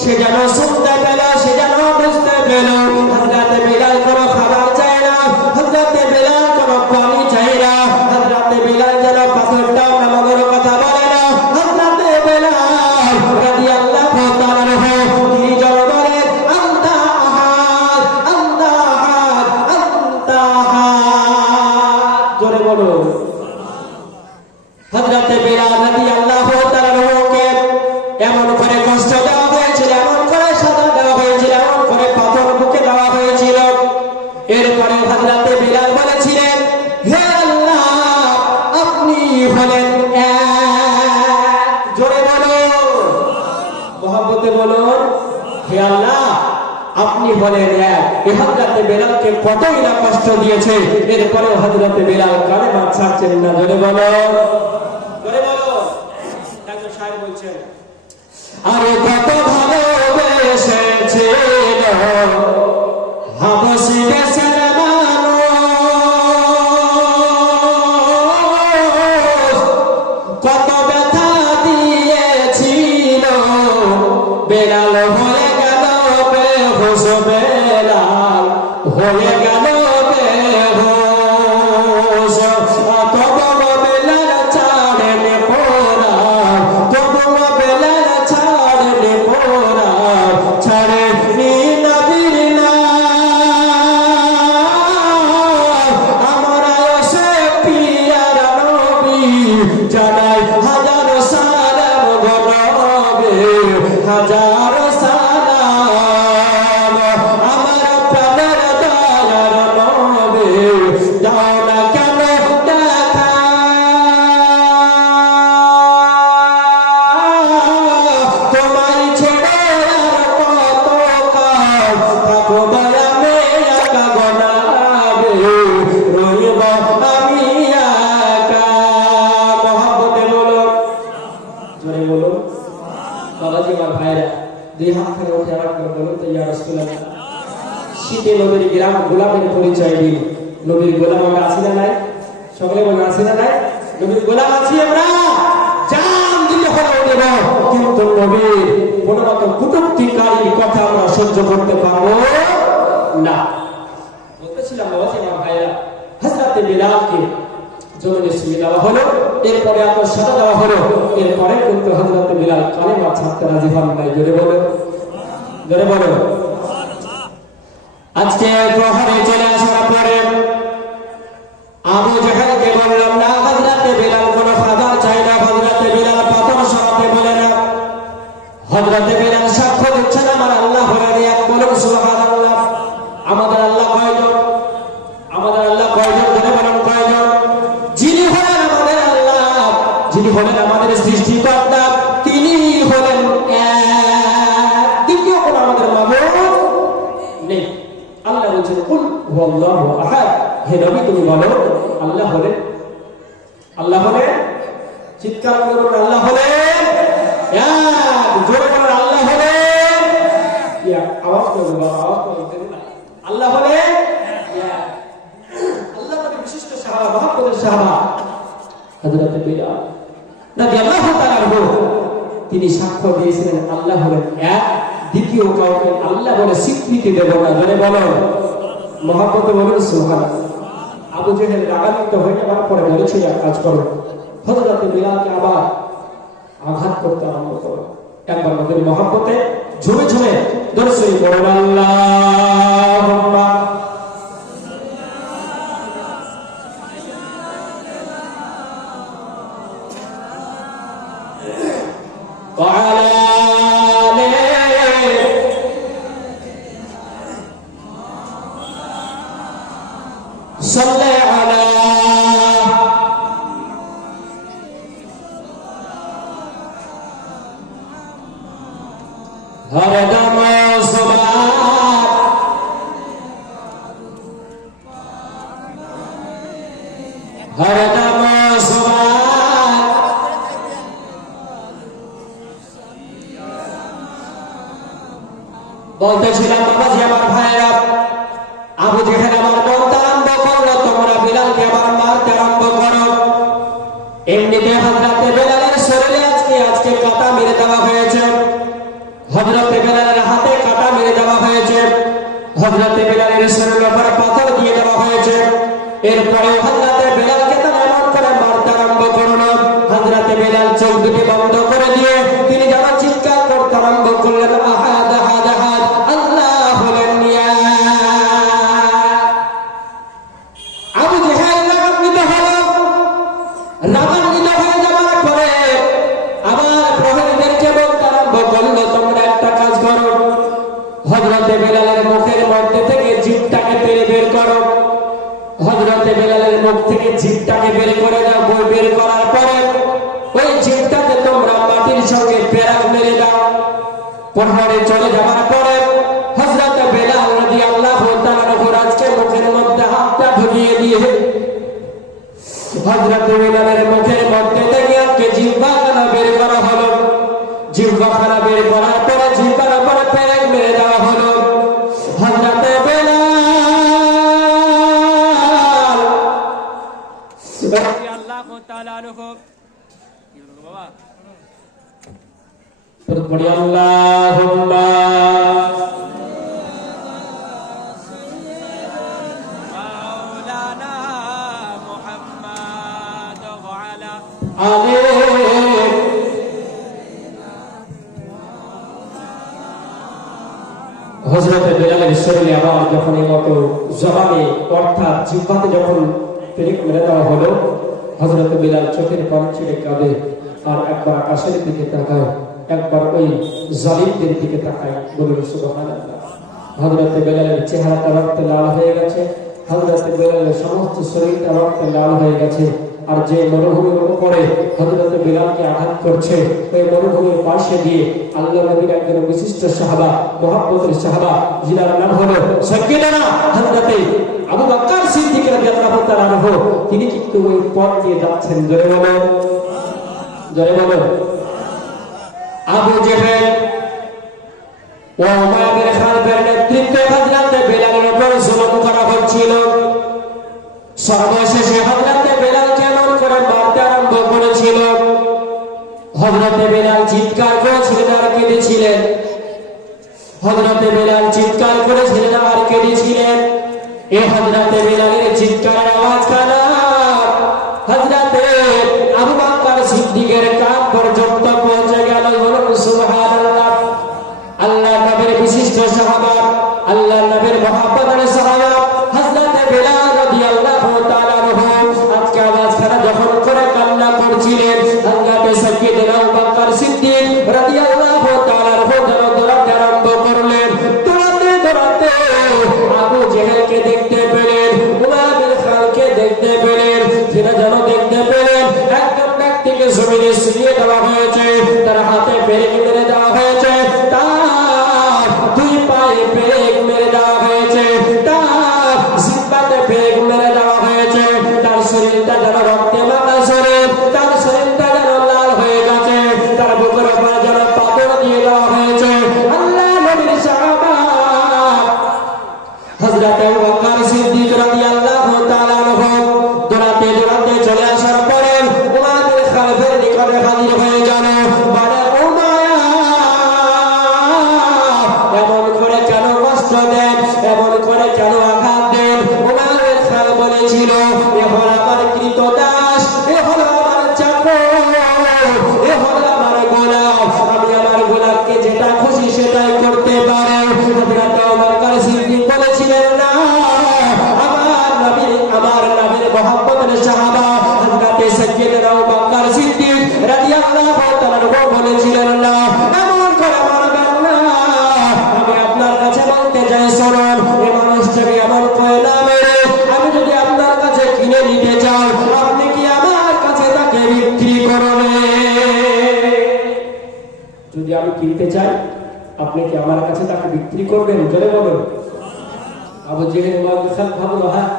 সে যেন শুনতে পেল, সে যেন বুঝতে পেল হযরতে বেলাল কোনো খাবার চায় না, হযরতে বেলাল কোনো পানি চায় না, হযরতে বেলাল যেন পাথরটা নামানোর কথা বলে না। হযরতে বেলাল রাদিয়াল্লাহু তাআলা আনহু তিনি যেন বলেন, আনতা আহাদ, আনতা আহাদ, আনতা আহাদ। জোরে বলো। হযরতে বেলাল রাদিয়াল্লাহু তাআলা আনহুকে এমন করে কষ্ট দেওয়া হয়েছিল, এমন করে সাজা দেওয়া হয়েছিল, এমন করে পাথর বুকে দেওয়া হয়েছিল। এরপরে হযরতে বেলাল বলেছিলেন, হে আল্লাহ, আপনি হলেন এক। জোরে বলো, মহব্বতে বলুন, হে আল্লাহ, আপনি হলেন এক। এই হযরতে বেলালকে কতই না কষ্ট দিয়েছে, এরপরে হযরতে বেলাল কালেমা ছাড়ছেন না। জোরে বলো, জোরে বলো। একজন শায়ের বলছেন, আরে কত ভালোবেসেছিল হাবশী দেশের মানুষ, কত ব্যথা দিয়েছিল, বেলাল হয়ে গেল বেহুশ, বেলাল হয়ে গেল বেহুশ। তবু বেলাল ছাড়েনি কোরআন, তবু বেলাল ছাড়েনি কোরআন, ছাড়েনি নবীর নাম। আমার আয়েশে পিয়ার নবী জানাই হাজার সালাম গো নবী, হাজার সালাম। আমার প্রাণের দয়ার নবী, দাও না কেন দেখা, তোমায় ছেড়ে আর কত কাল থাকবো আমি একা গো নবী, রইব আমি একা। মহব্বতে বলো, জোরে বলো। বাবাজি, আমার ভাইরা, দুই হাত থেকে উঠে আমার বলুন তো, ইয়া রাসূলুল্লাহ, শীতে নবীর গোলামের পরিচয় দিন। নবীর গোলাম আমরা আছি না নাই? সকলে বলে আছি না নাই? নবীর গোলাম আছি আমরা, জান দিলে হলেও দেব, কিন্তু নবীর কোন রকম কটূক্তিকারী কথা আমরা সহ্য করতে পারবো না। বলতেছিলাম বাবাজি, আমার ভাইরা, হযরতে বেলালকে জমিনে শুয়ে দেওয়া হলো, এরপরে এত সাজা দেওয়া হলো, এরপরে কিন্তু হযরতে বেলাল কালেমা ছাড়তে রাজি হন নাই। জোরে বলো, জোরে বলো। আজকে প্রহরে চলে আসার পরে আবু জেহেলকে বললাম না, হযরতে বেলাল কোনো খাবার চাই না, হযরতে বেলাল পাথর সরাতে বলে না। হযরতে বেলাল সাক্ষ্য দিচ্ছেন, আমার আল্লাহ হলেন এক। বলুন সুবহানাল্লাহ। আমাদের আল্লাহ কয়জন? আমাদের আল্লাহ কয়জন? জোরে বলুন, কয়জন? যিনি হলেন আমাদের আল্লাহ, যিনি হলেন আমাদের সৃষ্টিকর্তা, তিনি হলেন এক, দ্বিতীয় কোনো আমাদের মাবুদ নেই। আল্লাহ বলছেন, কুল হুয়াল্লাহু আহাদ, হে নবী তুমি বলো আল্লাহ হলেন, আল্লাহ হলেন, চিৎকার করে বলুন আল্লাহ হলেন এক, জোরে বলুন আল্লাহ হলেন এক। আওয়াজ করে বলুন, আওয়াজ করে বলুন আল্লাহ হলেন এক। আল্লাহ নবীর বিশিষ্ট সাহাবা, মহব্বতের সাহাবা হযরত বেলাল রাদিয়াল্লাহু তাআলা আনহু তিনি সাক্ষ্য দিয়েছিলেন আল্লাহ হলেন এক, দ্বিতীয় কাউকে আল্লাহ বলে স্বীকৃতি দেব না। জনে বলেন মহব্বতে বলেন সুবহানাল্লাহ। আবু জেহেল রাগান্বিত হয়ে যাওয়ার পরে বলেছিল এক কাজ করো, হযরত বিলালকে আবার আঘাত করতে আরম্ভ করো। একবার নবীর মহব্বতে ঝুমে ঝুমে দরসই পড়েন আল্লাহুম্মা وعلى صل على هر دم صباح هر دم صباح বলতেছিলাম বাবাজি আমার ভাইরা, আবু জেহেল আমার বলতে আরম্ভ করলো তোমরা বিলালকে আবার মারতে আরম্ভ করো। এমনিতে হযরতে বেলালের শরীরে আজকে কাঁটা মেরে দেওয়া হয়েছে, হযরতে বেলালের হাতে কাঁটা মেরে দেওয়া হয়েছে, হযরতে বেলালের শরীরের উপর পাথর দিয়ে দেওয়া হয়েছে। এরপরে হযরতে বেলালকে তারা এমন করে মারতে আরম্ভ করলো, হযরতে বেলাল চোখ দুটি বন্ধ করে দিয়ে তিনি যেন চিৎকার করতে আরম্ভ করলেন, আহাদ আহাদ আহাদ আল্লাহ হলেন ইয়া। আবু জেহেল রাগান্বিত হলো, রাগান্বিত হয়ে যাওয়ার পরে আবার প্রহরীদেরকে বলতে আরম্ভ করলো তোমরা একটা কাজ করো, হযরতে বেলালের মুখের মধ্যে থেকে জিভটাকে টেনে বের করো। হযরতে বেলালের মুখ থেকে জিভটাকে বের করে দাও। বের করার পরে ওই জিভটাকে তোমরা মাটির সঙ্গে পেরাক মেরে দাও। প্রহরে চলে যাওয়ার পরে হযরতে বেলাল রাদিয়াল্লাহু তাআলা আনহু মুখের মধ্যে হাতটা ঢুকিয়ে দিয়ে হযরতে বেলালের মুখের মধ্যে থেকে আজকে জিহ্বাখানা বের করা হলো। জিহ্বাখানা বের করার পরে জিহ্বার উপরে পেরেক মেরে দেওয়া হলো। হযরতে বেলাল রাদিয়াল্লাহু তাআলা আনহু বাবা পড়ি আল্লাহুম্মা হযরতে বেলালের শরীরে আবার যখন এই মতো জবানে অর্থাৎ জিহ্বাতে যখন পেরেক মেরে দেওয়া হলো, হযরতে বেলাল চোখের পানি ছেড়ে কাঁদে আর একবার আকাশের দিকে তাকায়, একবার ওই জালিমদের দিকে তাকায়। বলুন সুবহানাল্লাহ। হযরতে বেলালের চেহারাটা রক্তে লাল হয়ে গেছে, হযরতে বেলালের সমস্ত শরীরটা রক্তে লাল হয়ে গেছে। আর যে মরুভূমির উপরে হযরতে বেলালকে আঘাত করছে, ওই মরুভূমির পাশে দিয়ে আল্লাহ নবীর একজন বিশিষ্ট সাহাবা, মহব্বতের সাহাবা, যিনার নাম হলো সাইয়্যিদানা হযরতে আবু বকর সিদ্দিক রাদিয়াল্লাহু তাআলা আনহু, তিনি কিন্তু ওই পথ দিয়ে যাচ্ছেন। জোরে বলেন, জোরে বলেন। আবু জেহেল ও উমাইয়া বিন খালদের নেতৃত্বে হযরতে বেলালের উপর জুলুম করা হচ্ছিল। সর্বশেষে হযরতে বেলালকে এমন করে মারতে আরম্ভ করেছিল। হযরতে বেলাল চিৎকার করেছিলেন আর কেঁদেছিলেন। হযরতে বেলাল চিৎকার করেছিলেন আর কেঁদেছিলেন। এই হযরতে বেলালের চিৎকারের আওয়াজ কানা হযরতে আবু বকর সিদ্দিকের কান পর্যন্ত পৌঁছে গেল। বলুন সুবহানাল্লাহ। আল্লাহ নবীর বিশিষ্ট সাহাবা, আল্লাহ নবীর মহব্বতের সাহাবা হযরতে বেলাল রাদিয়াল্লাহু তাআলা আনহু আজকে আওয়াজখানা যখন করে কান্না করছিলেন, হযরতে সাইয়্যিদনা আবু বকর সিদ্দিক রাদিয়াল্লাহু তাআলা আনহু দৌড়াতে আরম্ভ করলেন। দৌড়াতে আবু জেহেলকে দেখতে পেলেন, উমাইয়া বিন খালকে দেখতে পেলেন। যেন দেখতে পেলেন একদম ব্যক্তিকে জমিনে শুইয়ে দেওয়া হয়েছে, তার হাতে পেরেক মেরে দেওয়া হয়েছে, তার দুই পায়ে পেরেক মেরে দেওয়া যদি আমি কিনতে চাই আপনি কি আমার কাছে তাকে বিক্রি করবেন? জোরে বলুন। আবু জেহেল মুখাল ভাবলো, হ্যাঁ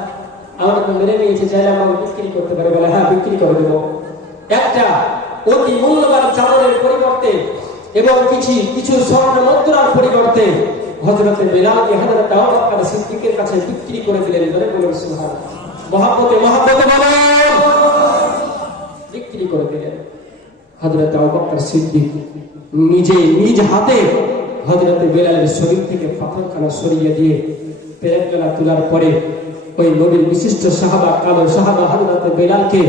আমরা তো মেনে নিয়েছি, চাইলে আমাকে বিক্রি করতে পারে। বলে হ্যাঁ বিক্রি করে দেবো। একটা অতি মূল্যবান চাদরের পরিবর্তে এবং কিছু স্বর্ণ মুদ্রার পরিবর্তে হযরতে বেলালকে হযরত আবু বকর সিদ্দিকের কাছে বিক্রি করে দিলেন। জোরে বলুন সুবহানাল্লাহ। মহব্বতে বলেন, বিক্রি করে দিলেন। হযরত আবু বকর সিদ্দিক নিজ হাতে হযরতে বেলালের শরীর থেকে পাথরখানা সরিয়ে দিয়ে পেরেকখানা তোলার পরে ওই নবীর বিশিষ্ট সাহাবা, কালো সাহাবা হযরতে বেলালকে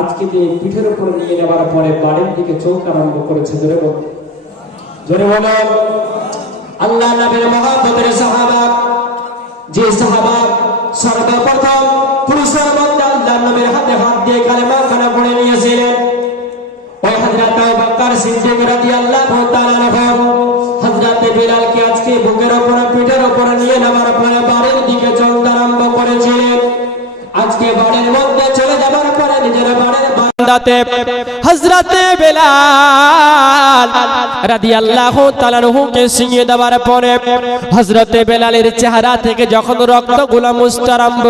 আজকে তিনি পিঠের উপর নিয়ে নেওয়ার পরে বাড়ির দিকে চোখ আরম্ভ করেছে। জোরে বলেন। আল্লাহ নবীর মহব্বতের সাহাবা, যে সাহাবা সর্বপ্রথম পুরুষের মধ্যে আল্লাহ নবীর হাতে হাত দিয়ে কালেমা খানা পড়ে নিয়েছিলেন, ওই হযরত আবু বকর সিদ্দিক রাদিয়াল্লাহু তাআলা আনহু হযরত বেলালকে আজকে বুকের উপর পিঠের উপর নিয়ে নেওয়ার পরে বাড়ির দিকে চলতে আরম্ভ করেছিলেন। আজকে বাড়ির মধ্যে চলে যাবার পরে নিজের বাড়ির বারান্দাতে হযরতে বেলাল রাদিয়াল্লাহু তাআলা আনহুকে সিঙে দেওয়ার পরে হযরতে বেলালের চেহারা থেকে যখন রক্তগুলো মুছতে আরম্ভ